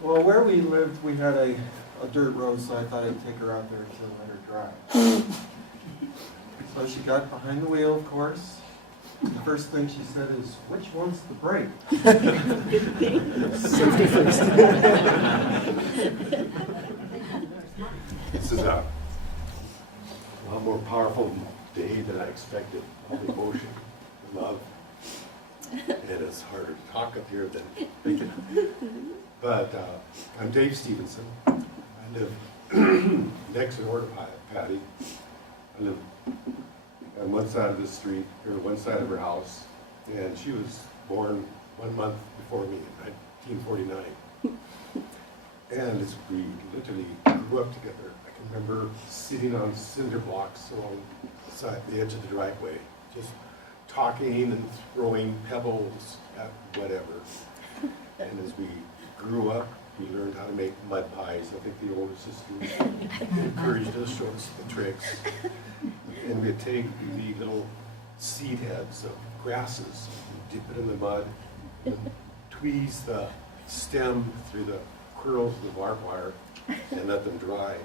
Well, where we lived, we had a dirt road, so I thought I'd take her out there to let her drive. So she got behind the wheel, of course. The first thing she said is, "Which one's the brake?" Safety first. This is a lot more powerful day than I expected. All the emotion, love. It is harder to talk up here than thinking. But I'm Dave Stevenson. I live next door to Patty. I live on one side of the street, or one side of her house, and she was born 1 month before me in 1949. And we literally grew up together. I can remember sitting on cinder blocks along the edge of the driveway, just talking and throwing pebbles at whatever. And as we grew up, we learned how to make mud pies. I think the older sisters encouraged us, showed us the tricks. And we'd take the little seed heads of grasses, dip it in the mud, and tweeze the stem through the quirls of the barbed wire, and let them dry.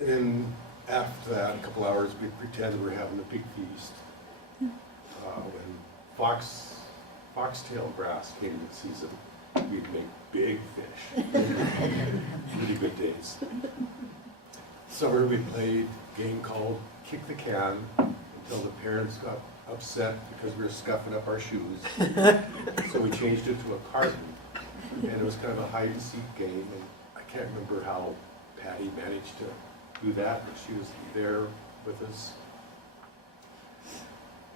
And then after that, a couple hours, we'd pretend we were having a big feast. When foxtail grass came to the season, we'd make big fish. Really good days. Summer, we played a game called Kick the Can until the parents got upset because we were scuffing up our shoes. So we changed it to a carton, and it was kind of a hide-and-seek game. And I can't remember how Patty managed to do that, but she was there with us.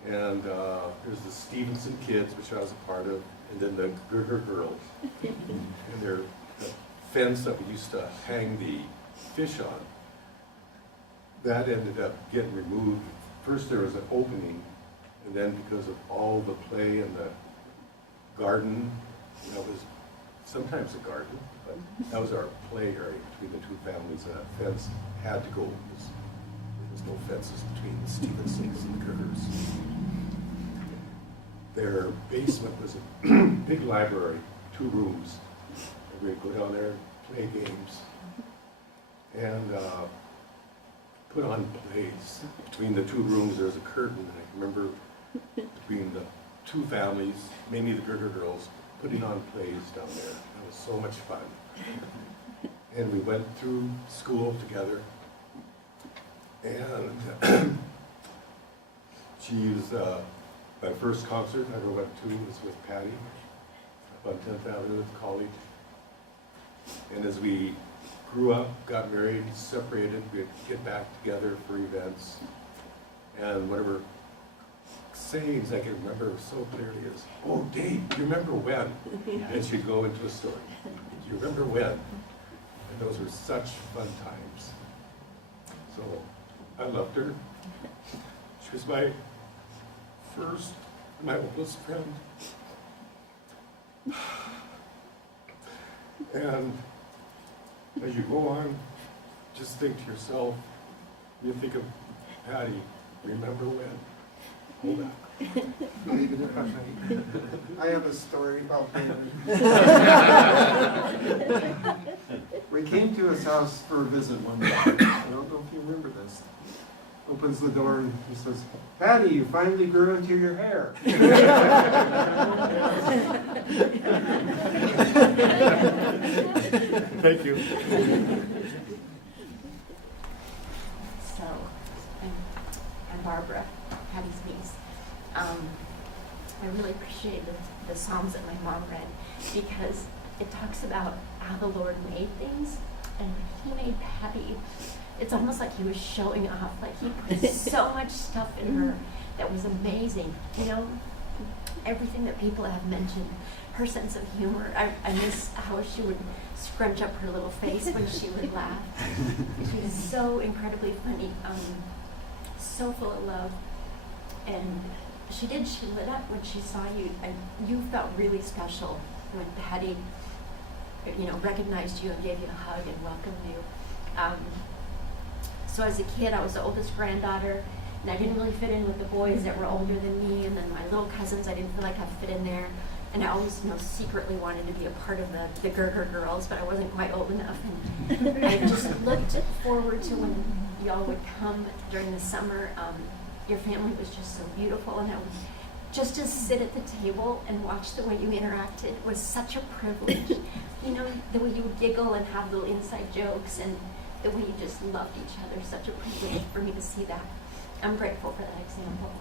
And there's the Stevenson kids, which I was a part of, and then the Grigger girls. And their the fence that we used to hang the fish on, that ended up getting removed. First there was an opening, and then because of all the play in the garden, that was sometimes a garden, but that was our play area between the two families, and that fence had to go. There was no fences between the Stevensons and the Griggers. Their basement was a big library, 2 rooms. And we'd go down there and play games. And put on plays. Between the 2 rooms, there was a curtain, and I remember between the 2 families, mainly the Grigger girls, putting on plays down there. It was so much fun. And we went through school together. And she was, my first concert I ever went to was with Patty up on 10th Avenue at the college. And as we grew up, got married, separated, we'd get back together for events. And whatever sayings I can remember so clearly is, "Oh, Dave, do you remember when?" And she'd go into a story. "Do you remember when?" And those were such fun times. So I loved her. She was my first, my oldest friend. And as you go on, just think to yourself, you think of Patty, remember when? Hold up. I have a story about David. We came to his house for a visit one day. I don't know if you remember this. Opens the door and he says, "Patty, you finally grew into your hair." Thank you. So, I'm Barbara, Patty's niece. I really appreciate the Psalms that my mom read, because it talks about how the Lord made things, and when he made Patty, it's almost like he was showing off, like he put so much stuff in her that was amazing. You know, everything that people have mentioned, her sense of humor. I miss how she would scrunch up her little face when she would laugh. She was so incredibly funny, so full of love. And she lit up when she saw you, and you felt really special when Patty, you know, recognized you and gave you a hug and welcomed you. So as a kid, I was the oldest granddaughter, and I didn't really fit in with the boys that were older than me, and then my little cousins, I didn't feel like I fit in there. And I always, you know, secretly wanted to be a part of the Gerger girls, but I wasn't quite old enough. And I just looked forward to when y'all would come during the summer. Your family was just so beautiful, and I would just to sit at the table and watch the way you interacted was such a privilege. You know, the way you would giggle and have little inside jokes, and the way you just loved each other, such a privilege for me to see that. I'm grateful for that example.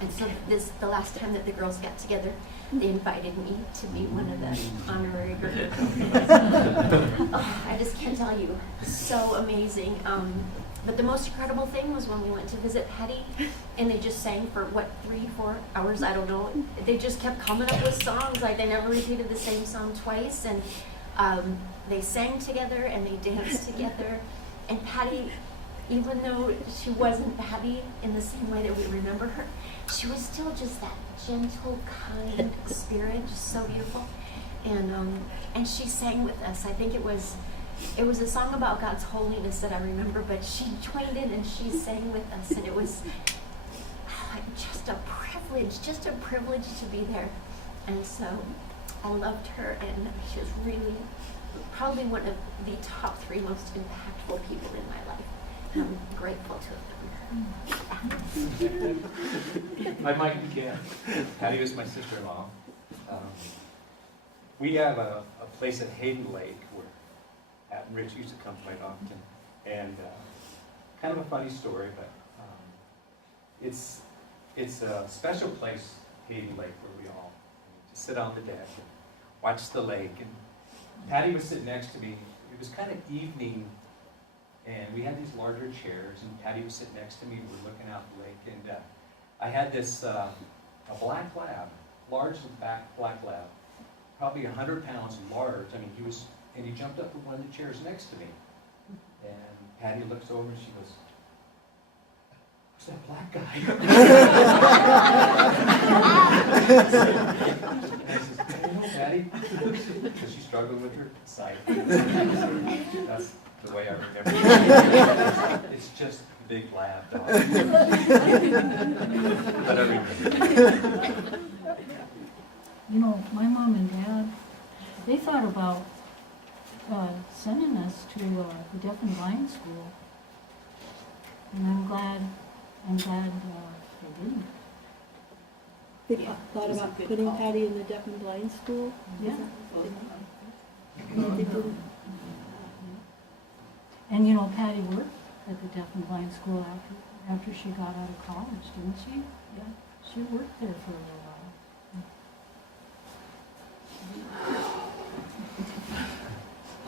And so the last time that the girls got together, they invited me to be one of the honorary Gerger. Oh, I just can't tell you, so amazing. But the most incredible thing was when we went to visit Patty, and they just sang for, 3-4 hours, I don't know. They just kept coming up with songs, like they never repeated the same song twice, and they sang together and they danced together. And Patty, even though she wasn't Patty in the same way that we remember her, she was still just that gentle, kind spirit, just so beautiful. And she sang with us. I think it was a song about God's holiness that I remember, but she joined in and she sang with us, and it was just a privilege to be there. And so I loved her, and she was really probably one of the top 3 most impactful people in my life. I'm grateful to have known her. I'm Mike McCann. Patty was my sister-in-law. We have a place at Hayden Lake where Pat and Rich used to come quite often. And kind of a funny story, but it's a special place, Hayden Lake, where we all just sit on the deck and watch the lake. And Patty was sitting next to me. It was kind of evening, and we had these larger chairs, and Patty was sitting next to me, and we're looking out the lake, and I had this, a black lab, large black lab, probably 100 pounds large. I mean, he jumped up from one of the chairs next to me, and Patty looks over and she goes, "Who's that black guy?" And I says, "I don't know, Patty," because she struggled with her sight. That's the way I remember it. It's just a big lab dog. But I remember. You know, my mom and dad, they thought about sending us to the deaf and blind school, and I'm glad they didn't. They thought about putting Patty in the deaf and blind school? Yeah. No, they didn't. And you know, Patty worked at the deaf and blind school after she got out of college, didn't she? Yeah, she worked there for a little while.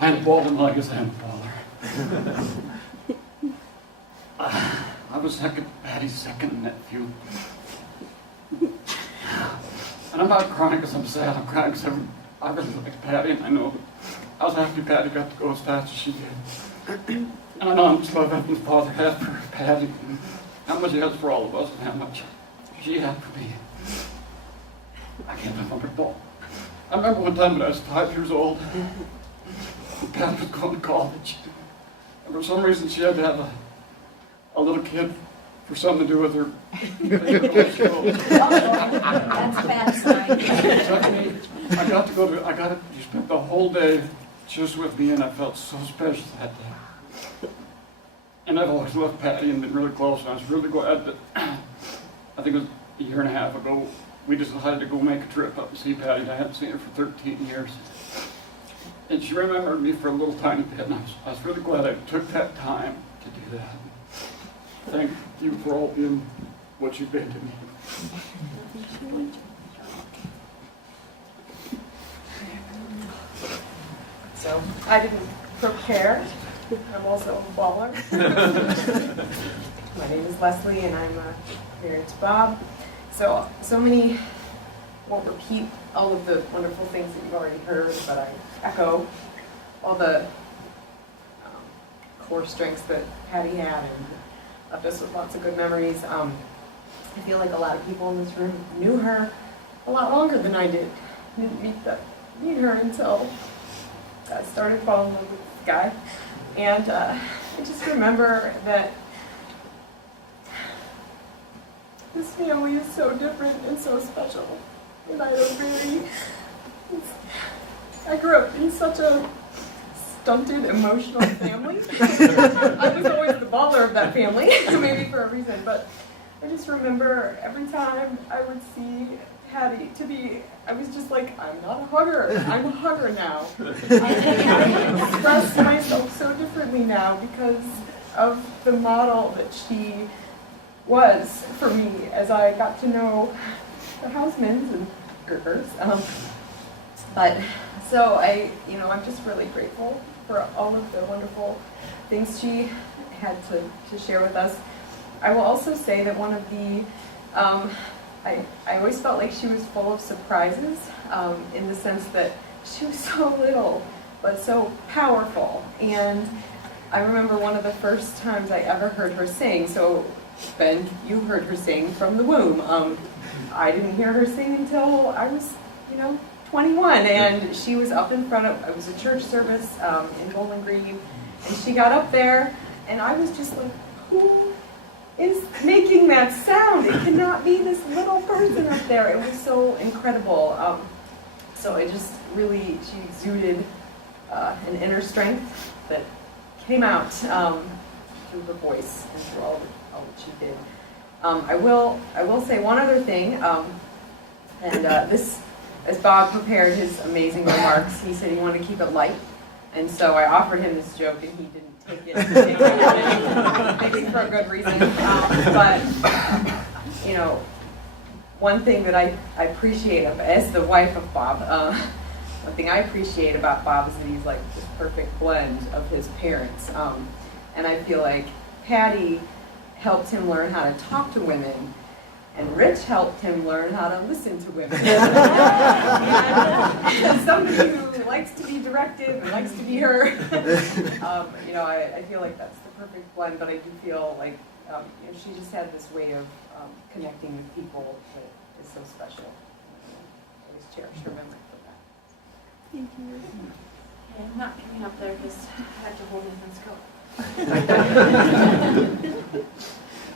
I'm Walden Legacy, Father. I was Patty's second nephew. And I'm not crying because I'm sad, I'm crying because I really like Patty, and I know I was happy Patty got to go as fast as she did. And I know how much love Heavenly Father had for Patty, and how much he has for all of us, and how much she had for me. I can't remember it all. I remember one time when I was 5 years old, Patty was going to college, and for some reason she had to have a little kid for something to do with her. That's a bad sign. She spent the whole day just with me, and I felt so special that day. And I've always loved Patty and been really close, and I was really glad that, I think it was a year and a half ago, we decided to go make a trip up and see Patty, and I hadn't seen her for 13 years. And she remembered me for a little tiny bit, and I was really glad I took that time to do that. Thank you for all being what you've been to me. So I didn't prepare. I'm also a baller. My name is Leslie, and I'm married to Bob. So many won't repeat all of the wonderful things that you've already heard, but I echo all the core strengths that Patty had and left us with lots of good memories. I feel like a lot of people in this room knew her a lot longer than I did. Didn't meet her until I started falling in love with this guy. And I just remember that this family is so different and so special. And I grew up in such a stunted, emotional family. I was always the baller of that family, maybe for a reason, but I just remember every time I would see Patty I was just like, I'm not a hugger, I'm a hugger now. I express myself so differently now because of the model that she was for me as I got to know the Hausmans and Gergers. I'm just really grateful for all of the wonderful things she had to share with us. I will also say that one of the, I always felt like she was full of surprises in the sense that she was so little, but so powerful. And I remember one of the first times I ever heard her sing. So, Ben, you heard her sing from the womb. I didn't hear her sing until I was, 21, and she was up in front of, it was a church service in Bowling Green, and she got up there, and I was just like, who is making that sound? It cannot be this little person up there. It was so incredible. So it just really, she exuded an inner strength that came out through her voice and through all that she did. I will say one other thing, this, as Bob prepared his amazing remarks, he said he wanted to keep it light, and so I offered him this joke, and he didn't take it, maybe for a good reason. But one thing that I appreciate as the wife of Bob, one thing I appreciate about Bob is that he's like this perfect blend of his parents, and I feel like Patty helped him learn how to talk to women. And Rich helped him learn how to listen to women. And somebody who likes to be directive and likes to be heard. I feel like that's the perfect blend, but I do feel like she just had this way of connecting with people that is so special. I always cherish her memory for that. Thank you. Okay, I'm not coming up there because I have to hold it and scope.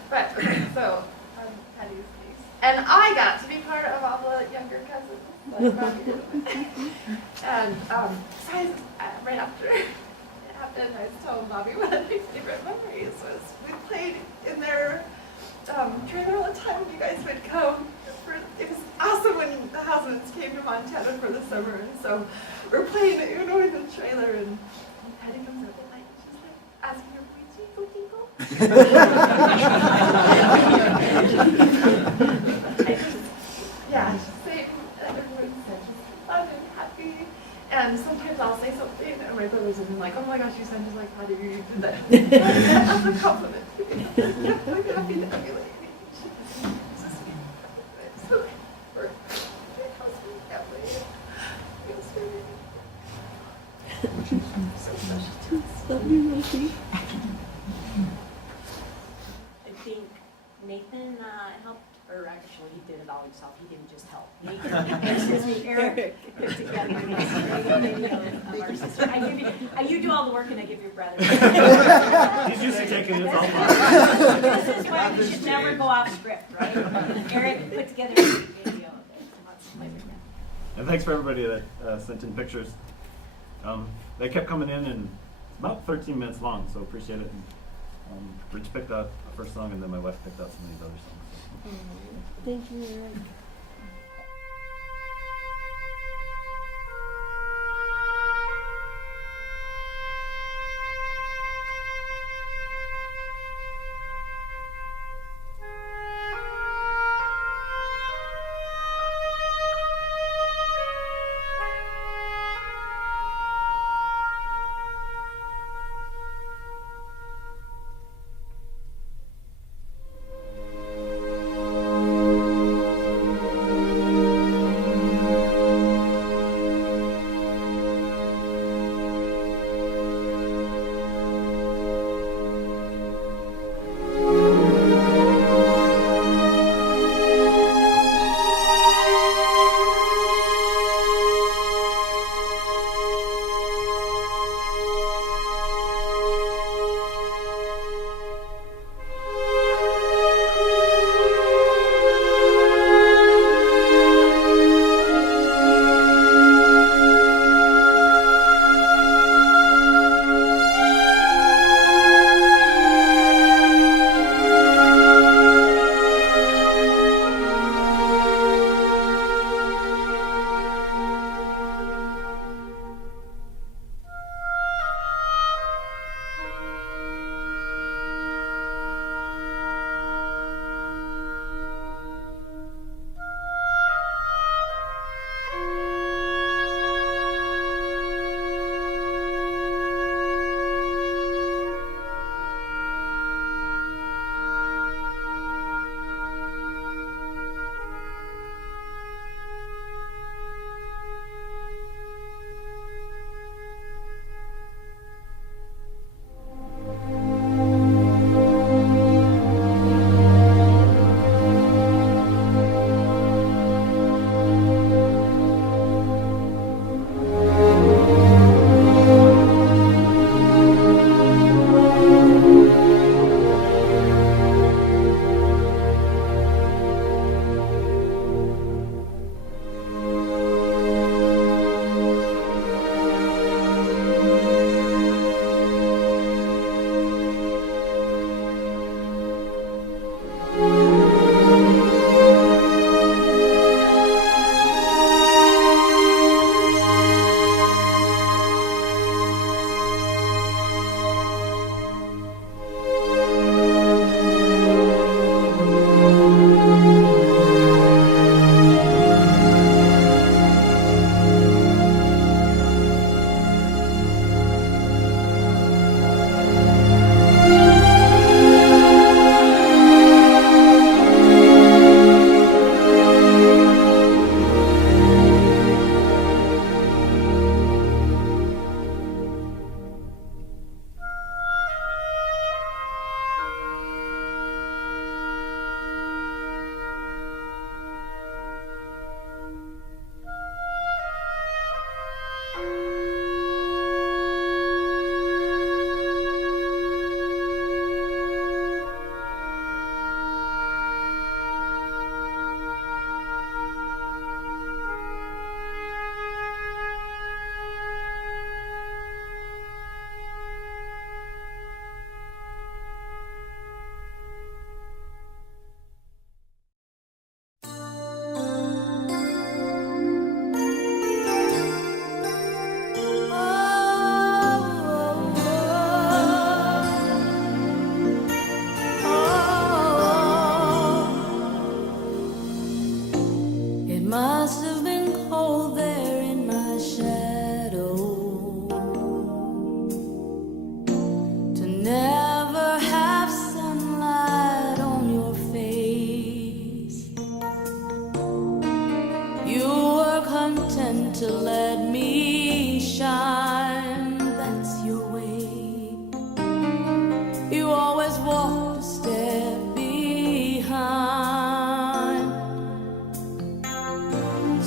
But, so, Patty's niece. And I got to be part of all the younger cousins. And right after it happened, I told Bobby one of my favorite memories was we played in their trailer all the time when you guys would come. It was awesome when the Hausmans came to Montana for the summer. And so we're playing in the trailer, and Patty comes up at night and she's like asking her, "Tinkle, tinkle." Yeah, same. Everyone's such fun and happy. And sometimes I'll say something, and my brothers will be like, "Oh my gosh, you sound just like Patty. You did that." That's a compliment. I'm happy to emulate. She's so sweet. So we're a household family. Feels very so special to us. Love you, Rosie. I think Nathan helped, or actually he did it all himself. He didn't just help. Nathan, Eric put together this great video of our sister. You do all the work and I give your brother. He's used to taking his own. This is why we should never go off script, right? Eric put together a video. And thanks for everybody that sent in pictures. They kept coming in, and it's about 13 minutes long, so appreciate it. And, Rich picked out the first song, and then my wife picked out some of these other songs. Thank you, Eric. must have been cold there in my shadow to never have sunlight on your face. You were content to let me shine, that's your way. You always walked a step behind.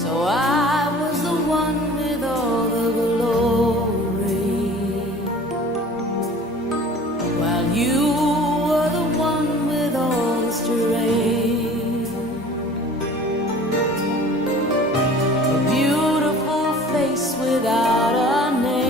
So I was the one with all the glory, while you were the one with all the strength. A beautiful face without a name.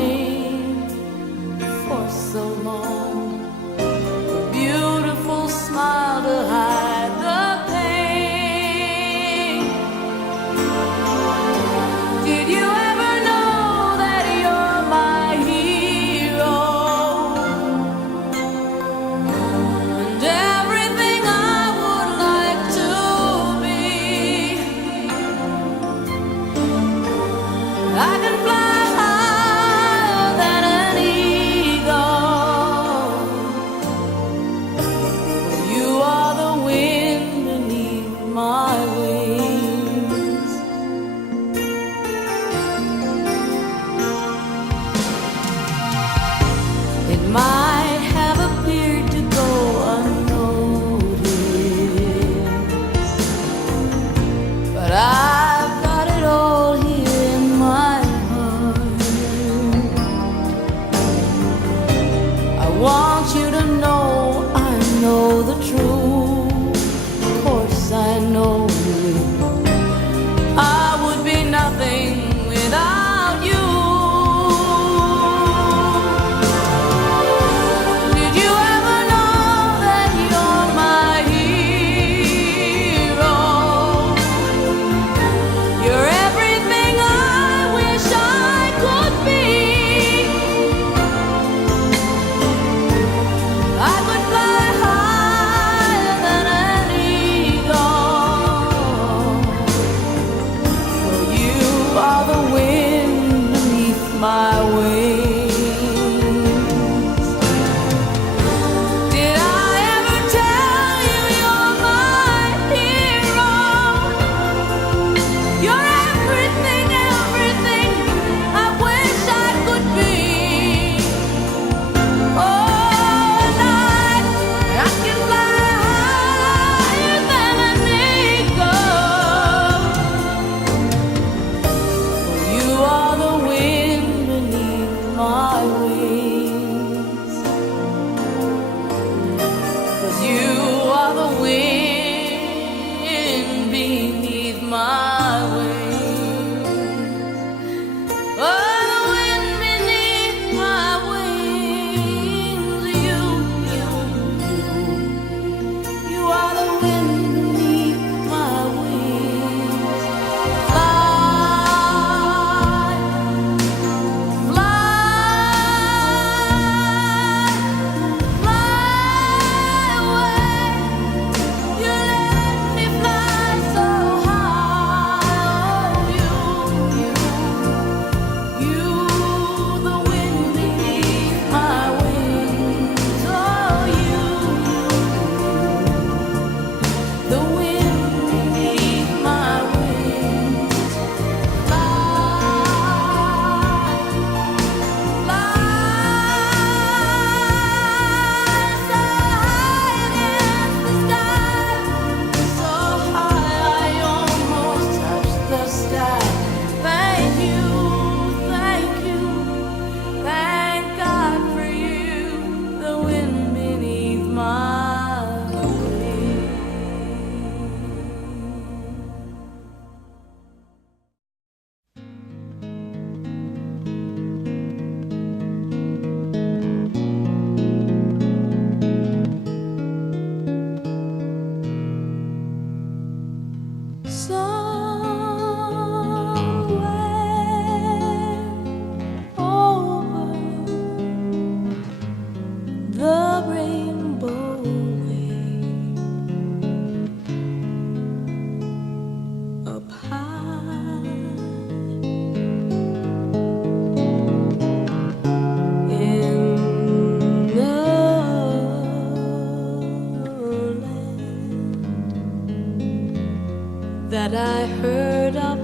that I heard of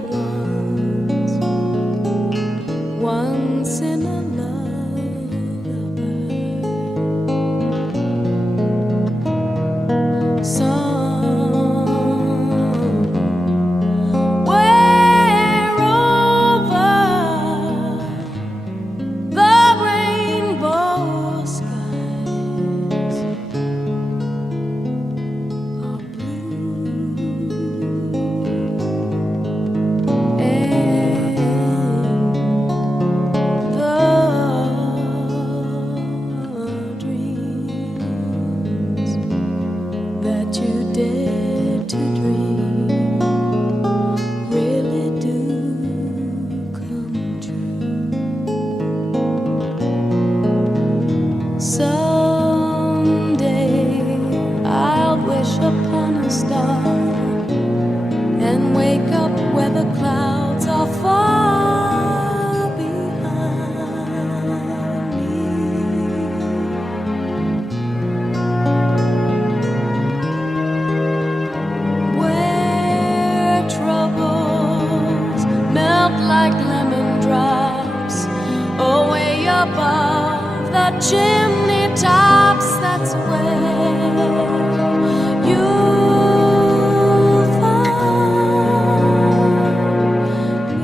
once in a lullaby. Somewhere over the rainbow skies are blue, and the dreams that you dare to dream really do come true. Someday I'll wish upon a star and wake up where the clouds are far behind me. Where troubles melt like lemon drops away above the chimney tops, that's where you'll find me.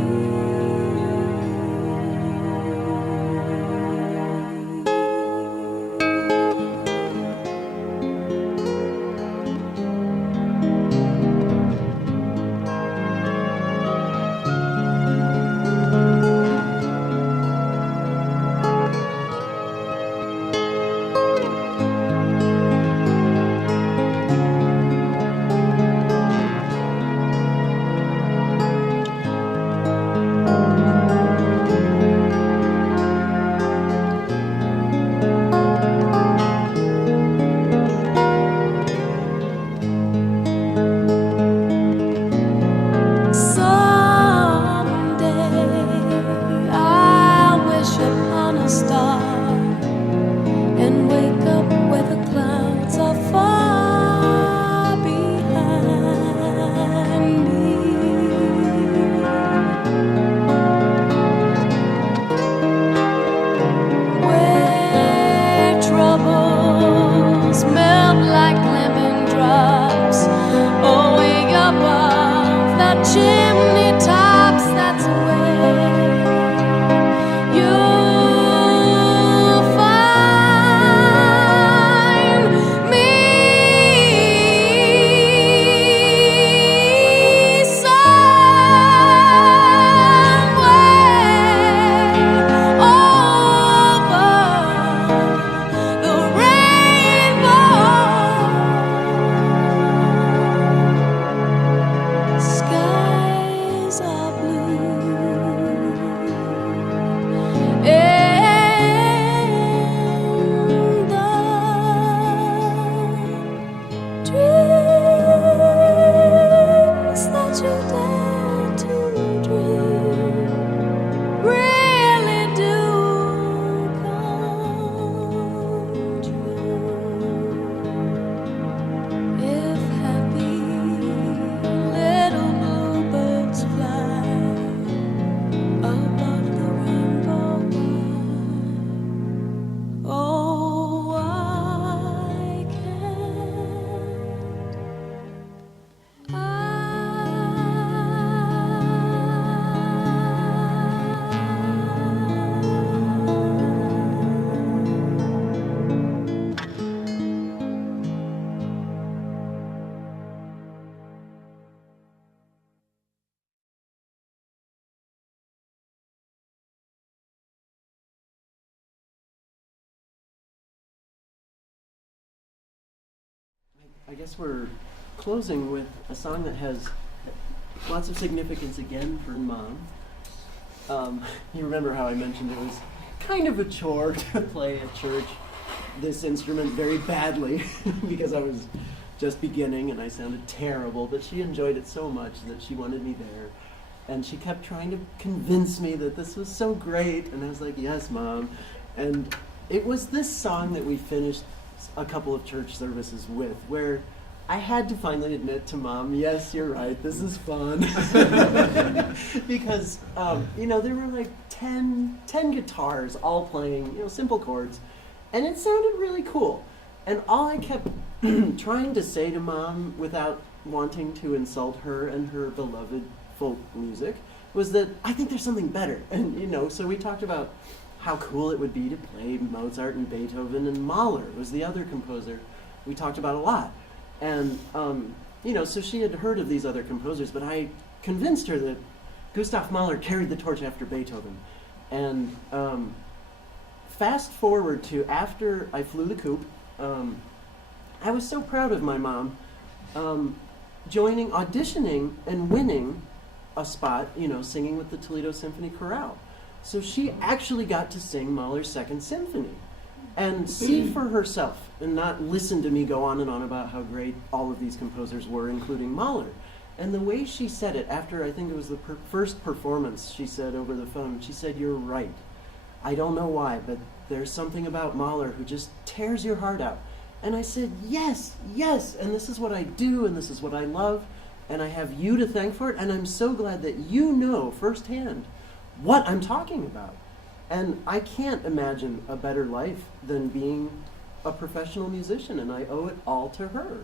Someday I'll wish upon a star and wake up where the clouds are far behind me. Where troubles melt like lemon drops away above the chimney tops, that's where you'll find me. Somewhere over the rainbow skies are blue, and the dreams that you dare to dream really do come true. If happy little bluebirds fly above the rainbow wide, oh, why can't I guess we're closing with a song that has lots of significance again for Mom. You remember how I mentioned it was kind of a chore to play at church this instrument very badly because I was just beginning and I sounded terrible, but she enjoyed it so much that she wanted me there. And she kept trying to convince me that this was so great, and I was like, yes, Mom. And it was this song that we finished a couple of church services with, where I had to finally admit to Mom, yes, you're right, this is fun. Because, there were like 10 guitars all playing, simple chords, and it sounded really cool. And all I kept trying to say to Mom, without wanting to insult her and her beloved folk music, was that I think there's something better. And, so we talked about how cool it would be to play Mozart and Beethoven, and Mahler was the other composer we talked about a lot. And, so she had heard of these other composers, but I convinced her that Gustav Mahler carried the torch after Beethoven. And fast forward to after I flew the coop, I was so proud of my mom auditioning and winning a spot, singing with the Toledo Symphony Chorale. So she actually got to sing Mahler's Second Symphony and see for herself and not listen to me go on and on about how great all of these composers were, including Mahler. And the way she said it, after I think it was the first performance, she said over the phone, she said, "You're right. I don't know why, but there's something about Mahler who just tears your heart out." And I said, yes, and this is what I do, and this is what I love, and I have you to thank for it, and I'm so glad that you know firsthand what I'm talking about. And I can't imagine a better life than being a professional musician, and I owe it all to her.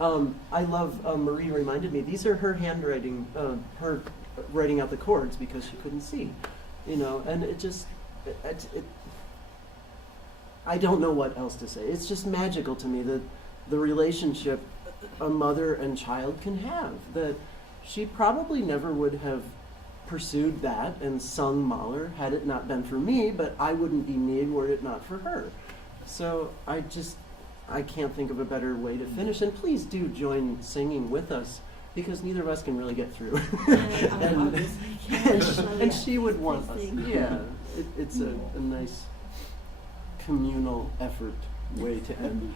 I love, Marie reminded me, these are her handwriting, her writing out the chords because she couldn't see, and it just, I don't know what else to say. It's just magical to me that the relationship a mother and child can have, that she probably never would have pursued that and sung Mahler had it not been for me, but I wouldn't be me were it not for her. So I can't think of a better way to finish. And please do join singing with us, because neither of us can really get through. and she would want us. Yeah, it's a nice communal effort way to end.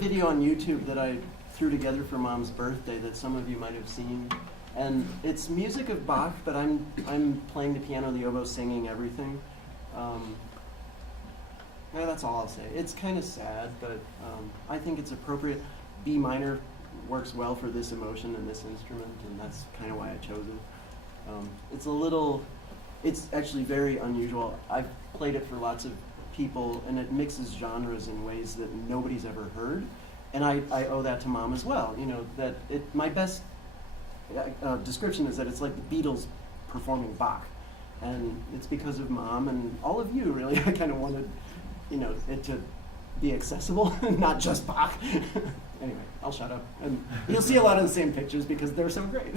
video on YouTube that I threw together for Mom's birthday that some of you might have seen. And it's music of Bach, but I'm playing the piano, the oboe, singing everything. Yeah, that's all I'll say. It's kind of sad, but I think it's appropriate. B minor works well for this emotion and this instrument, and that's kind of why I chose it. It's actually very unusual. I've played it for lots of people, and it mixes genres in ways that nobody's ever heard. And I owe that to Mom as well. You know, that my best description is that it's like the Beatles performing Bach. And it's because of Mom and all of you, really. I kind of wanted, it to be accessible, not just Bach. Anyway, I'll shut up. And you'll see a lot of the same pictures because they're so great.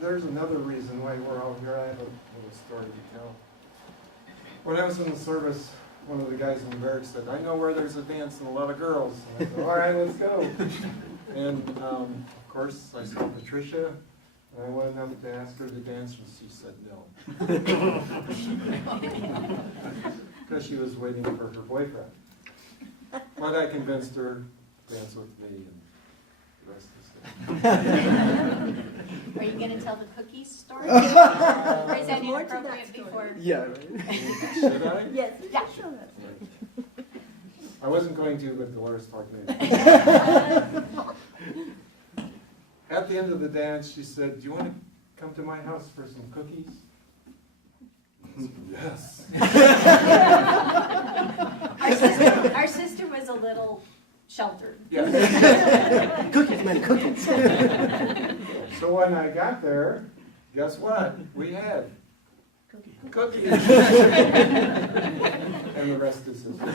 There's another reason why we're all here. I have a little story to tell. When I was in the service, one of the guys in the barracks said, "I know where there's a dance and a lot of girls." And I said, "All right, let's go." And of course, I saw Patricia, and I went up to ask her to dance, and she said no. Because she was waiting for her boyfriend. But I convinced her to dance with me, and the rest is history. Are you going to tell the cookies story? Or is that More to that inappropriate story. before? Yeah, right. Should I? Yes, Yeah. show that. I wasn't going to, but Deloris talked me. at the end of the dance, she said, "Do you want to come to my house for some cookies?" Yes. Our sister was a little sheltered. Yes. Cookies, man, cookies. So when I got there, guess what? We had cookies. And the rest is history.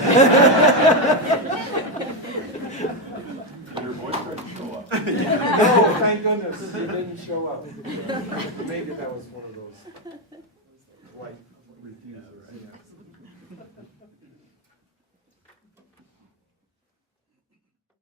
Your boyfriend show up. No, thank goodness he didn't show up. Maybe that was one of those light refusers.